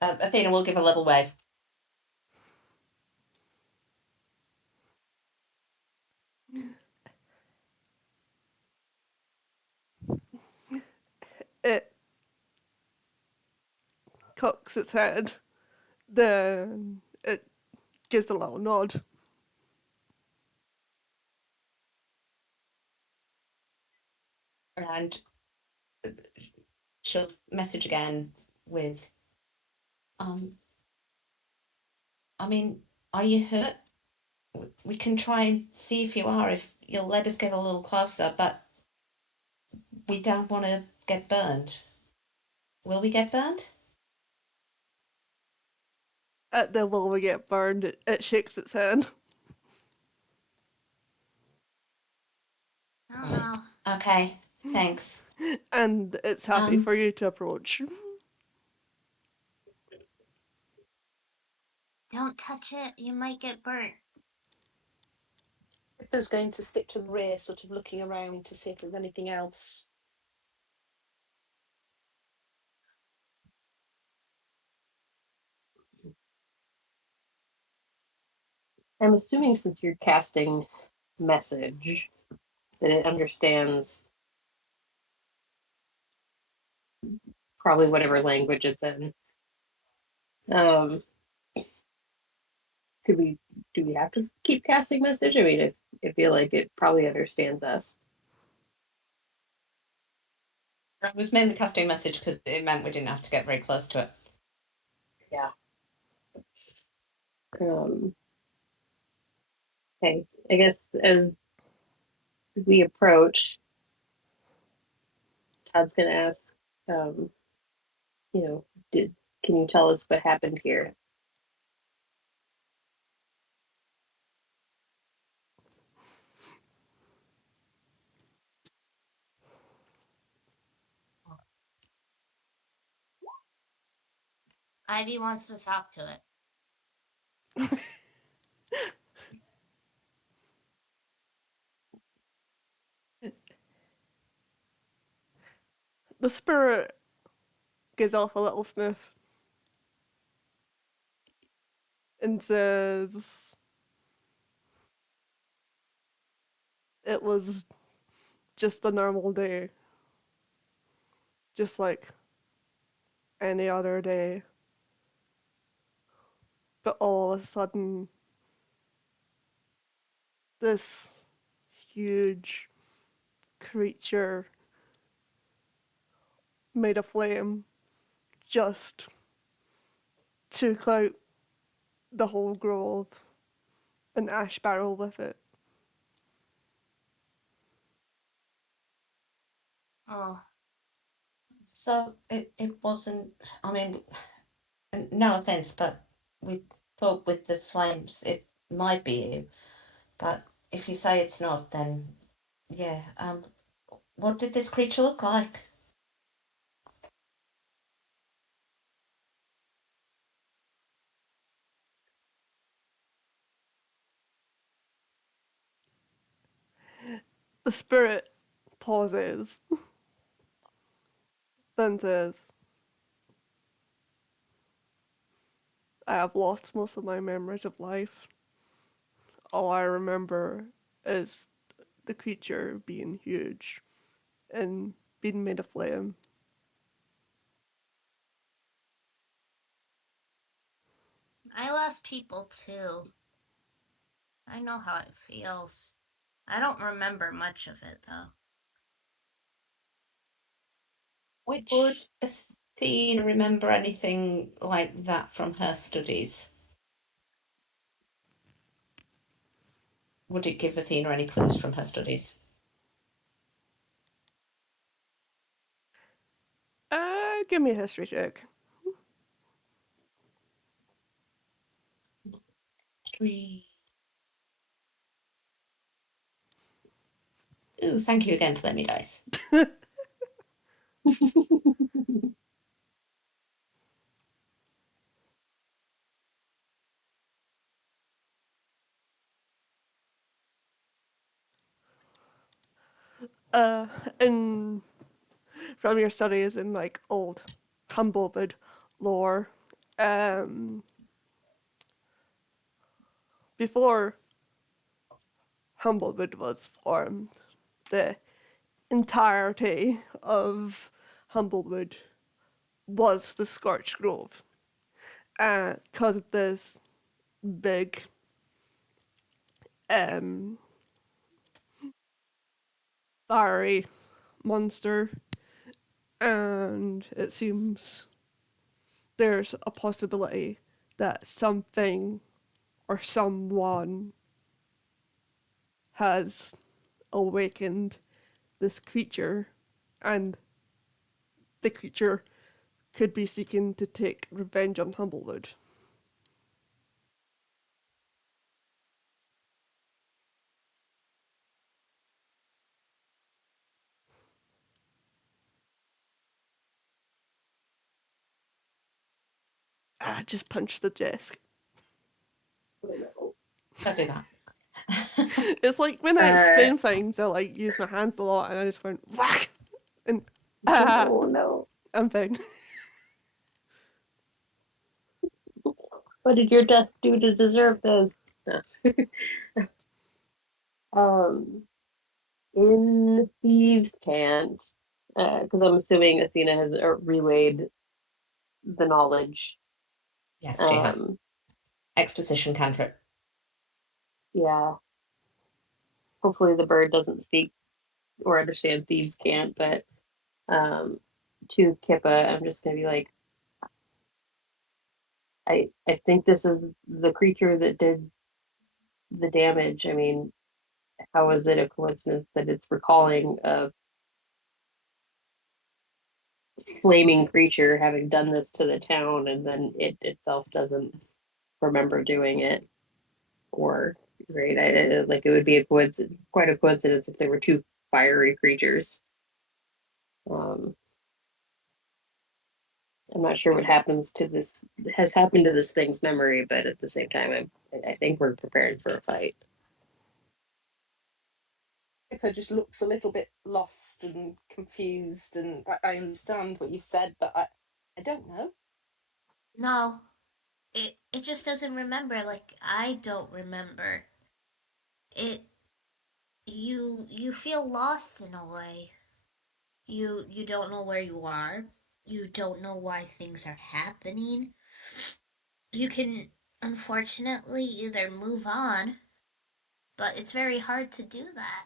Athena will give a little wave. It cocks its head, then it gives a little nod. And she'll message again with, I mean, are you hurt? We can try and see if you are, if you'll let us get a little closer, but we don't want to get burned. Will we get burned? At the will we get burned, it shakes its head. I don't know. Okay, thanks. And it's happy for you to approach. Don't touch it. You might get burnt. Pippa's going to stick to the rear, sort of looking around to see if there's anything else. I'm assuming since you're casting message that it understands probably whatever language it's in. Um, do we have to keep casting message? I mean, I feel like it probably understands us. It was mainly casting message because it meant we didn't have to get very close to it. Yeah. Okay. I guess as we approach, Todd's gonna ask, um, you know, can you tell us what happened here? Ivy wants to talk to it. The spirit gives off a little sniff and says, it was just a normal day. Just like any other day. But all of a sudden, this huge creature made of flame just took out the whole grove, an ash barrel with it. Oh, So it wasn't, I mean, no offense, but we thought with the flames it might be you, but if you say it's not, then yeah. What did this creature look like? The spirit pauses, then says, I have lost most of my memories of life. All I remember is the creature being huge and being made of flame. I lost people too. I know how it feels. I don't remember much of it though. Which Would Athena remember anything like that from her studies? Would it give Athena any clues from her studies? Give me a history check. 3. Ooh, thank you again for letting me dice. And from your studies in like old Humblewood lore, before Humblewood was formed, the entirety of Humblewood was the Scorched Grove. Because of this big um, fiery monster, and it seems there's a possibility that something or someone has awakened this creature, and the creature could be seeking to take revenge on Humblewood. Just punch the desk. Don't do that. It's like when I explain things, I like use my hands a lot, and I just went whack, and Oh no. I'm fine. What did your desk do to deserve this? um, in Thieves' Cant, because I'm assuming Athena has relayed the knowledge. Yes, she has. Um, Exposition cantrip. yeah. Hopefully the bird doesn't speak or understand Thieves' Cant, but to Kippa, I'm just gonna be like, I think this is the creature that did the damage. I mean, how is it a coincidence that it's recalling a flaming creature having done this to the town and then it itself doesn't remember doing it? Or right, like it would be a coincidence, quite a coincidence if there were two fiery creatures. Um, I'm not sure what Okay. happens to this has happened to this thing's memory, but at the same time, I think we're preparing for a fight. Pippa just looks a little bit lost and confused, and I understand what you've said, but I don't know. No, it just doesn't remember like I don't remember. It you feel lost in a way. You don't know where you are. You don't know why things are happening. You can unfortunately either move on, but it's very hard to do that.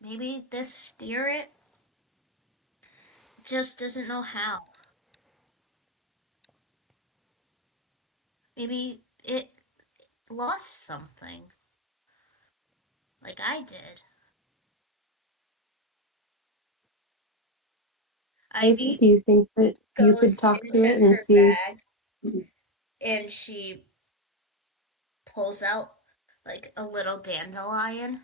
Maybe this spirit just doesn't know how. Maybe it lost something like I did. Maybe Ivy do you think that you could goes talk to into it and her see? bag and she pulls out like a little dandelion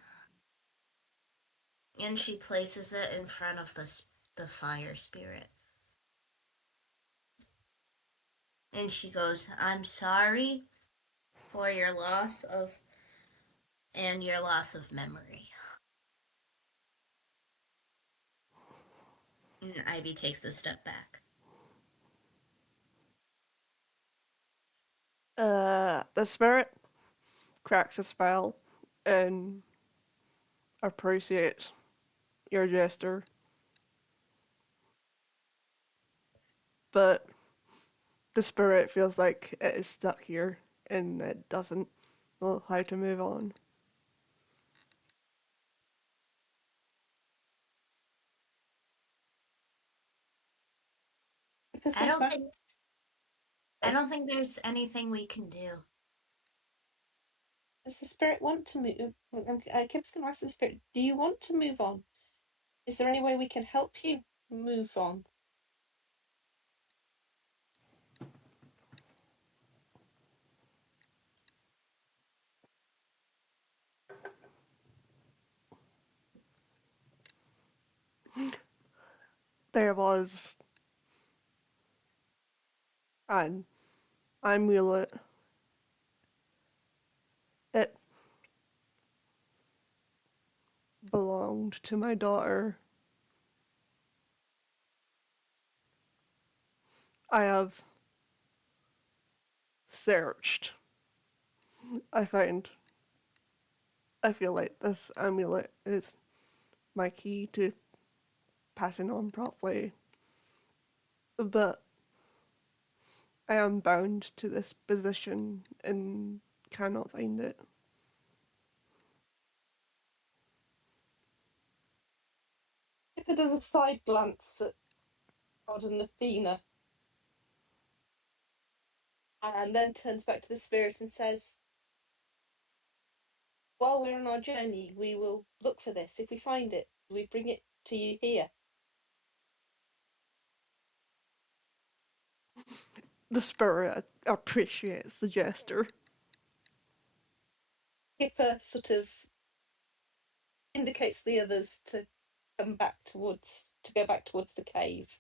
And she places it in front of the fire spirit. And she goes, I'm sorry for your loss of memory. And Ivy takes a step back. The spirit cracks a spell and appreciates your gesture, but the spirit feels like it is stuck here and it doesn't know how to move on. I don't think there's anything we can do. Does the spirit want to move? I kept going to ask the spirit, do you want to move on? Is there any way we can help you move on? There was an amulet. It belonged to my daughter. I have searched. I feel like this amulet is my key to passing on properly. But I am bound to this position and cannot find it. Pippa does a side glance at God and Athena and then turns back to the spirit and says, while we're on our journey, we will look for this. If we find it, we bring it to you here. The spirit appreciates the gesture. Pippa sort of indicates the others to go back towards the cave.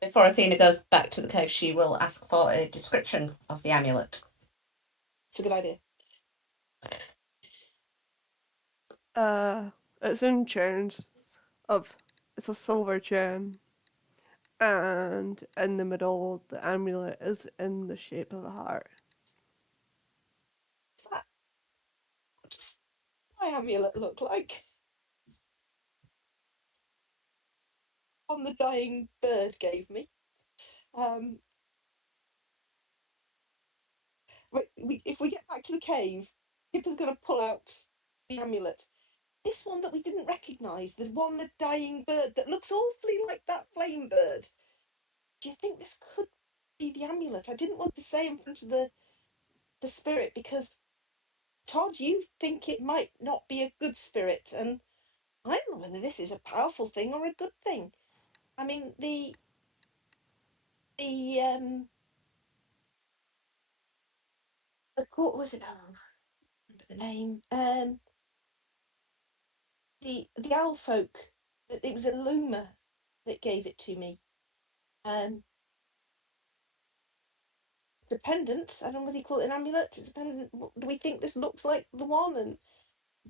Before Athena goes back to the cave, she will ask for a description of the amulet. It's a good idea. It's in chains it's a silver chain, and in the middle, the amulet is in the shape of a heart. What does my amulet look like? One the dying bird gave me. If we get back to the cave, Pippa's going to pull out the amulet. This one that we didn't recognise, the one the dying bird that looks awfully like that flame bird. Do you think this could be the amulet? I didn't want to say in front of the spirit because, Todd, you think it might not be a good spirit, and I don't know whether this is a powerful thing or a good thing. I mean, what was it? Oh, I remember the name. The owl folk. It was a luma that gave it to me. Dependent. I don't know whether you call it an amulet. It's dependent. Do we think this looks like the one, and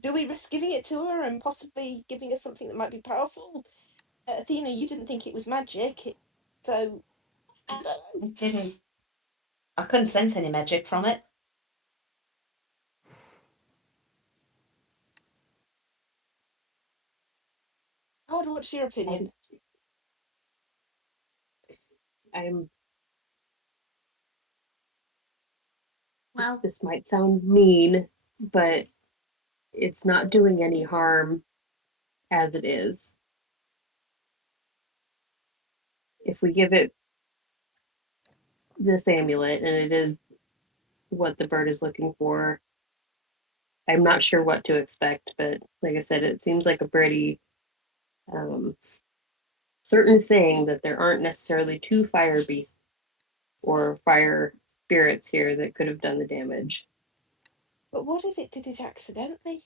do we risk giving it to her and possibly giving her something that might be powerful? Athena, you didn't think it was magic, so I don't know. I couldn't sense any magic from it. Todd, what's your opinion? I'm. Well, This might sound mean, but it's not doing any harm as it is. If we give it this amulet and it is what the bird is looking for, I'm not sure what to expect, but like I said, it seems like a pretty certain thing that there aren't necessarily two fire beasts or fire spirits here that could have done the damage. But what if it did it accidentally?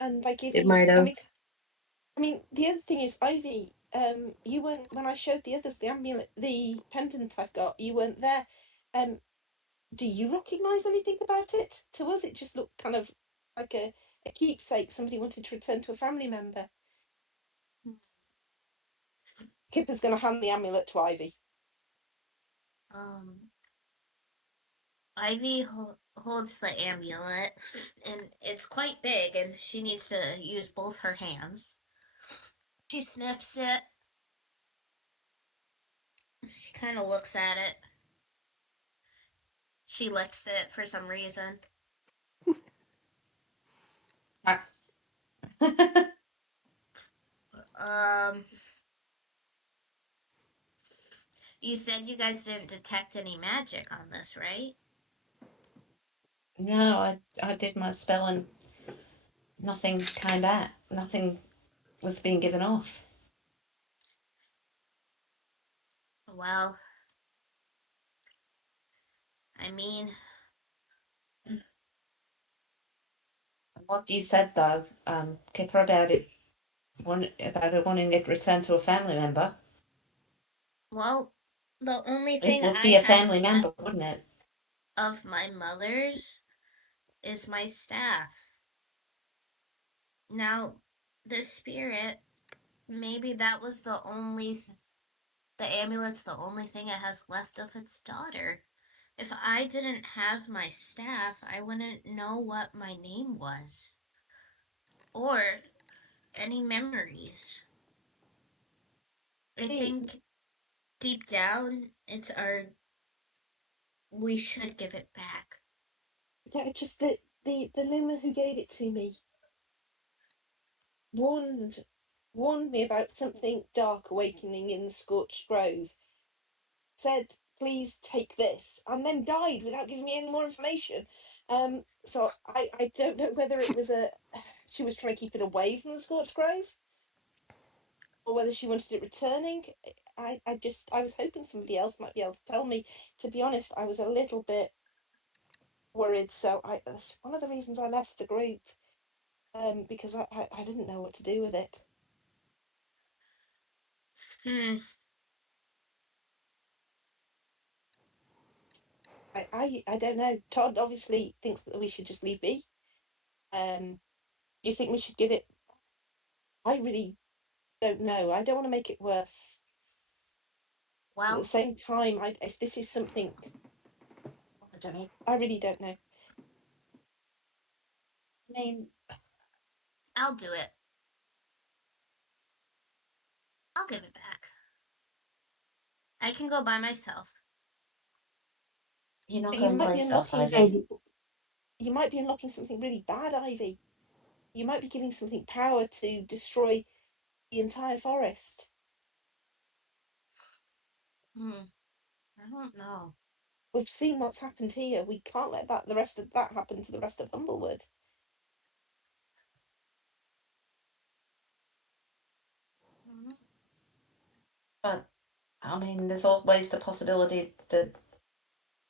And by It giving, might have. I mean, the other thing is, Ivy, you weren't when I showed the others the amulet, the pendant I've got. You weren't there. Um, do you recognise anything about it? To us, it just looked kind of like a keepsake somebody wanted to return to a family member. Kipper's going to hand the amulet to Ivy. Um, Ivy holds the amulet, and it's quite big, and she needs to use both her hands. She sniffs it. She kind of looks at it. She licks it for some reason. Um, you said you guys didn't detect any magic on this, right? No, I did my spell and nothing came back. Nothing was being given off. Well, I mean, What you said though, Kipper, about it wanting it returned to a family member, well, the only it thing would I be a have family left member, wouldn't it? of my mother's is my staff. Now, the spirit, maybe that was the amulet's the only thing it has left of its daughter. If I didn't have my staff, I wouldn't know what my name was or any memories. I Hey, think deep down, we should give it back. yeah, just the Luma who gave it to me warned warned me about something dark awakening in the scorched grove. Said, "Please take this," and then died without giving me any more information. So I don't know whether it was she was trying to keep it away from the scorched grove, or whether she wanted it returning. I was hoping somebody else might be able to tell me. To be honest, I was a little bit worried, so that's one of the reasons I left the group. Because I didn't know what to do with it. Hmm. I don't know. Todd obviously thinks that we should just leave be. Do you think we should give it? I really don't know. I don't want to make it worse. But at the Well, same time, if this is something, I don't know. I really don't know. I mean, I'll do it. I'll give it back. I can go by myself. you're not You going might by be yourself, unlocking. Ivy. You might be unlocking something really bad, Ivy. You might be giving something power to destroy the entire forest. I don't know. We've seen what's happened here. We can't let the rest of that happen to the rest of Humblewood. But I mean, there's always the possibility that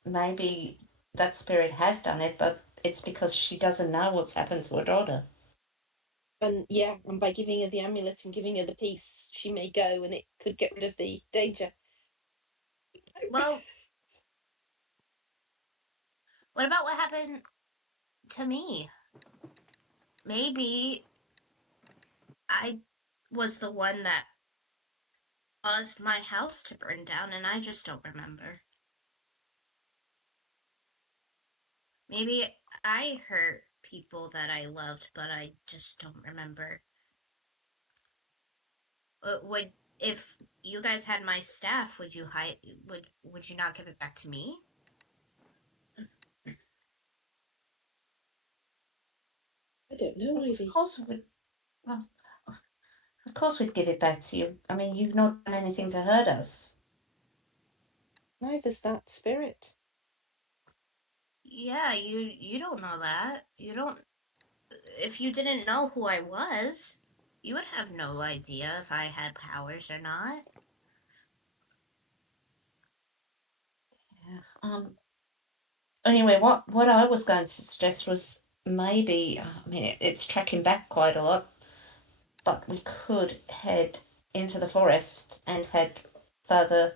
maybe that spirit has done it, but it's because she doesn't know what's happened to her daughter. And yeah, and by giving her the amulet and giving her the peace, she may go and it could get rid of the danger. Well, what about what happened to me? Maybe I was the one that caused my house to burn down and I just don't remember. Maybe I hurt people that I loved, but I just don't remember. Would if you guys had my staff, would you would you not give it back to me? I don't know, Of Ivy. course, we'd, well, of course we'd give it back to you. I mean, you've not done anything to hurt us. Neither's that spirit. Yeah, you don't know that. You don't if you didn't know who I was, you would have no idea if I had powers or not. Yeah. Anyway, what I was going to suggest was maybe, I mean, it's tracking back quite a lot, but we could head into the forest and head further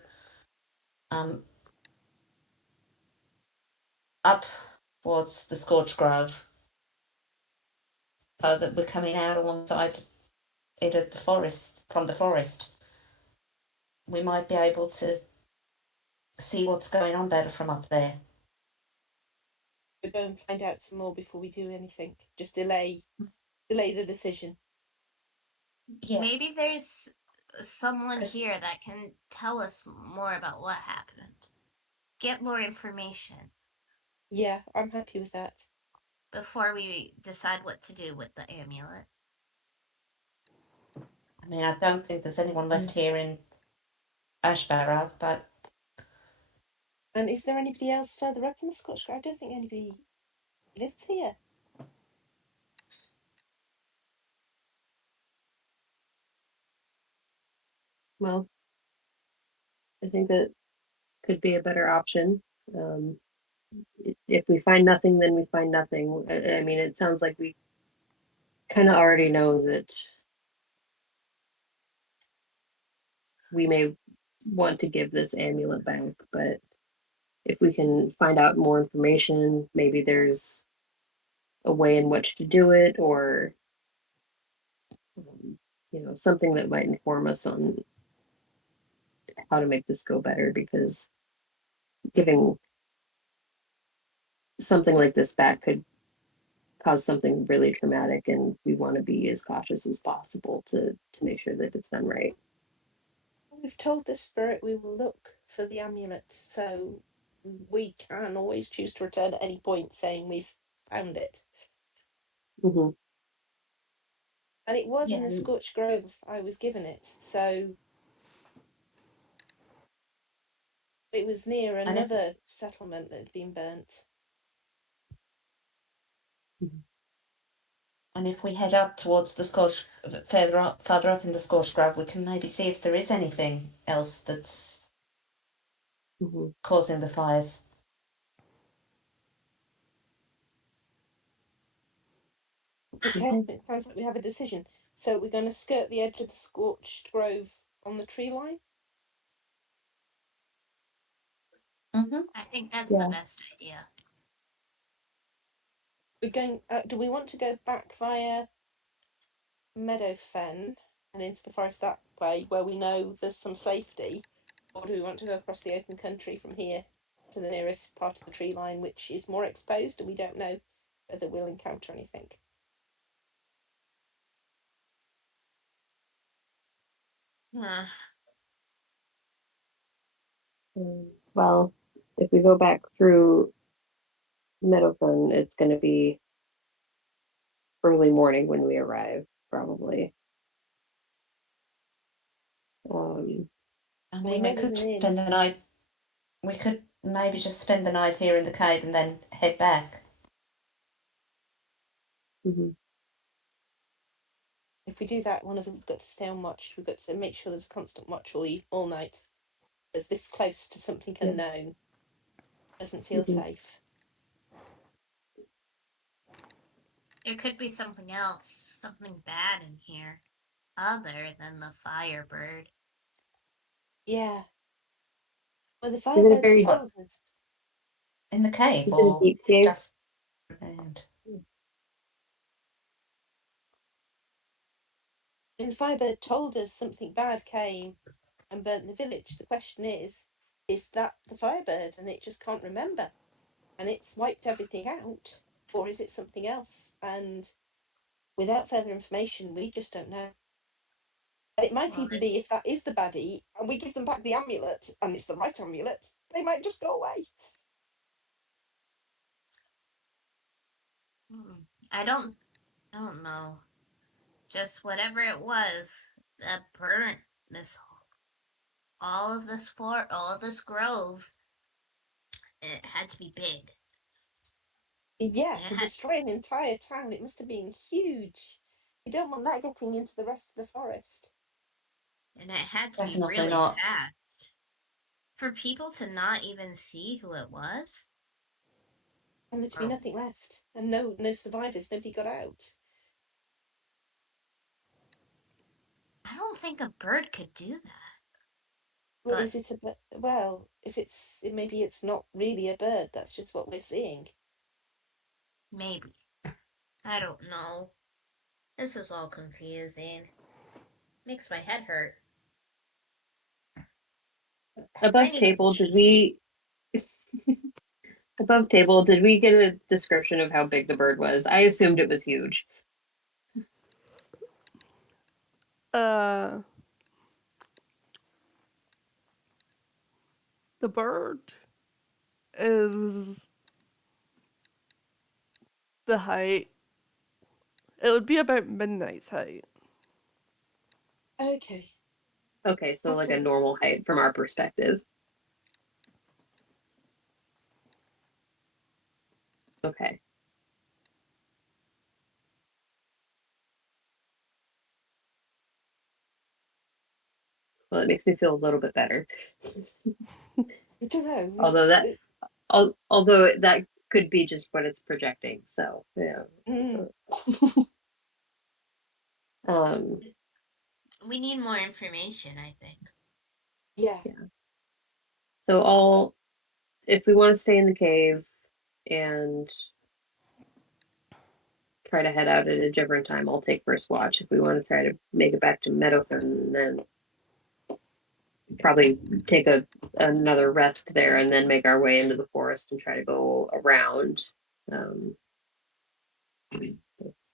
up towards the Scorched Grove, so that we're coming out alongside it at the forest, from the forest. We might be able to see what's going on better from up there. We'll go and find out some more before we do anything. Just delay the decision. Yeah. Maybe there's someone 'Cause- here that can tell us more about what happened. Get more information Yeah, I'm happy with that. before we decide what to do with the amulet. I mean, I don't think there's anyone left here in Ashbarrow, but And is there anybody else further up in the Scotch Grove? I don't think anybody lives here. Well, I think that could be a better option. If we find nothing, then we find nothing. I mean, it sounds like we kind of already know that we may want to give this amulet back, but if we can find out more information, maybe there's a way in which to do it, or something that might inform us on how to make this go better, because giving something like this back could cause something really traumatic, and we want to be as cautious as possible to make sure that it's done right. We've told the spirit we will look for the amulet, so we can always choose to return at any point saying we've found it. Hmm. And it was in yeah, the Scotch Grove I was given it, so it was near and if another settlement that had been burnt. we head up towards the Scorched, further up in the Scorched Grove, we can maybe see if there is anything else that's Hmm. causing the fires. Okay, Okay. it sounds like we have a decision. So we're going to skirt the edge of the Scorched Grove on the tree line. Mm-hmm. I think that's the Yeah. best idea. We're going. Do we want to go back via Meadow Fen and into the forest that way, where we know there's some safety, or do we want to go across the open country from here to the nearest part of the tree line, which is more exposed, and we don't know whether we'll encounter anything? Huh. Well, if we go back through Meadowfen, it's going to be early morning when we arrive, probably. Um, I We mean, we know there's could an inn. spend the night. We could maybe just spend the night here in the cave and then head back. mhm, If we do that, one of us has got to stay on watch. We've got to make sure there's a constant watch all night. As this close to something yeah, unknown doesn't feel mhm. safe. There could be something else, something bad in here, other than the Firebird. Yeah. Well, the Is it a Firebirds very, What, told us. in the cave is it a or deep cave? just around? I mean, the Firebird told us something bad came and burnt the village. The question is that the Firebird and it just can't remember and it's wiped everything out? Or is it something else? And without further information, we just don't know. And it might Well, even be if that is the baddie and we give them back the amulet and it's the right amulet, they might just go away. hmm, I don't know. Just whatever it was that burnt this, all of this grove. It had to be big, Yeah, and it to had, destroy an entire town, it must have been huge. You don't want that getting into the rest of the forest. and it had to be Definitely really not. fast for people to not even see who it was. And there to be nothing left, and no survivors. Nobody got out. I don't think a bird could do that. Well, But is it a bird? Well, if maybe it's not really a bird. That's just what we're seeing. maybe. I don't know. This is all confusing. Makes my head hurt. I Above need some table, cheese. above table, did we get a description of how big the bird was? I assumed it was huge. The bird is the height. It would be about Midnight's height. Okay. Okay, so like a Okay. normal height from our perspective. Okay. Well, it makes me feel a little bit better. I don't know. Although that although that could be just what it's projecting. So yeah. Mm, Um, We need more information, I think. yeah. yeah. So if we want to stay in the cave and try to head out at a different time, I'll take first watch. If we want to try to make it back to Meadowfen, then probably take another rest there and then make our way into the forest and try to go around. Um,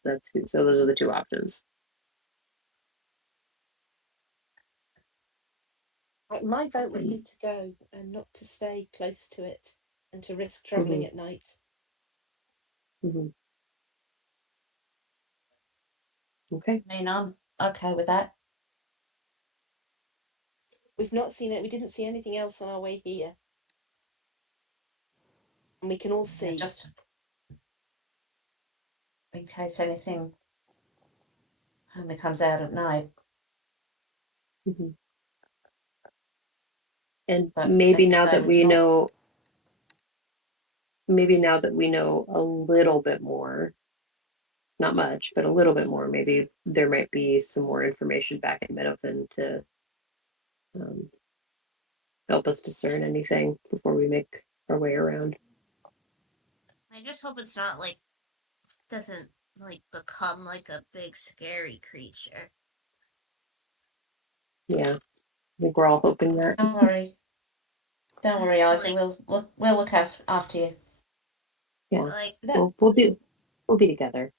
so those are the two options. My vote would be to go and not to stay close to it and to risk traveling Mhm, at night. mhm. Okay. I mean, I'm okay with that. We've not seen it. We didn't see anything else on our way here, and we can all Yeah, see. just in case anything only comes out at night. Mhm. And But as you say, we've not. maybe now that we know a little bit more, not much, but a little bit more, maybe there might be some more information back in Middleton to um, help us discern anything before we make our way around. I just hope it's not like doesn't like become like a big scary creature. Yeah, I think we're all hoping that. Don't worry. Don't worry, Ivy. Like We'll look after you. Yeah, like That we'll be together.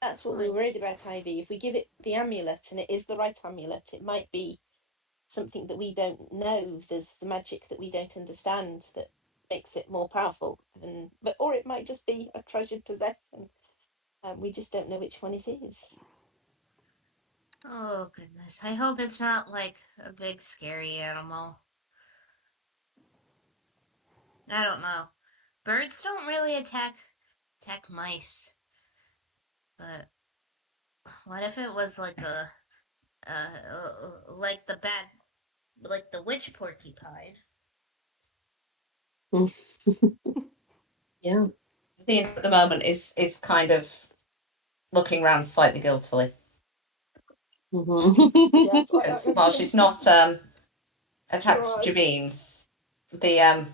that's what we like were worried about, Ivy. If we give it the amulet and it is the right amulet, it might be something that we don't know. There's the magic that we don't understand that makes it more powerful, or it might just be a treasured possession. We just don't know which one it is. oh goodness. I hope it's not like a big scary animal. I don't know. Birds don't really attack mice. But what if it was like like the bad like the witch porcupine? Yeah. Athena at the moment is kind of looking around slightly guiltily. Mhm. Yes, Because while she's not attacked Sure. Jabines, the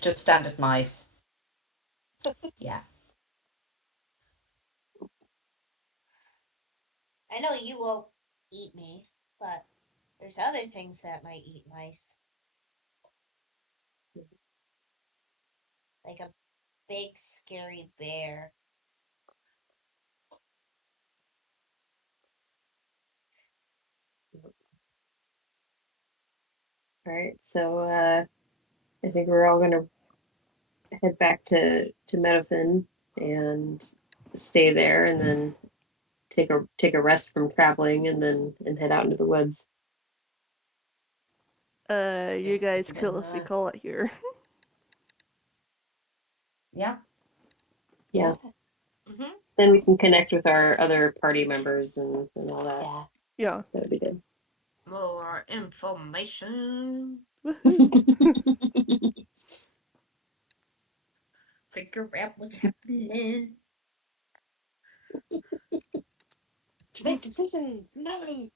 just standard mice. Yeah. I know you won't eat me, but there's other things that might eat mice. Like a big scary bear. All right, so I think we're all gonna head back to Meadowfen and stay there, and then take a rest from traveling, and then head out into the woods. You guys And cool then, if we call it here. yeah. Yeah. Yeah. Mm-hmm. Then we can connect with our other party members and all that. Yeah. Yeah. That would be good. More information. Woohoo. figure out what's happening. Make decision. No.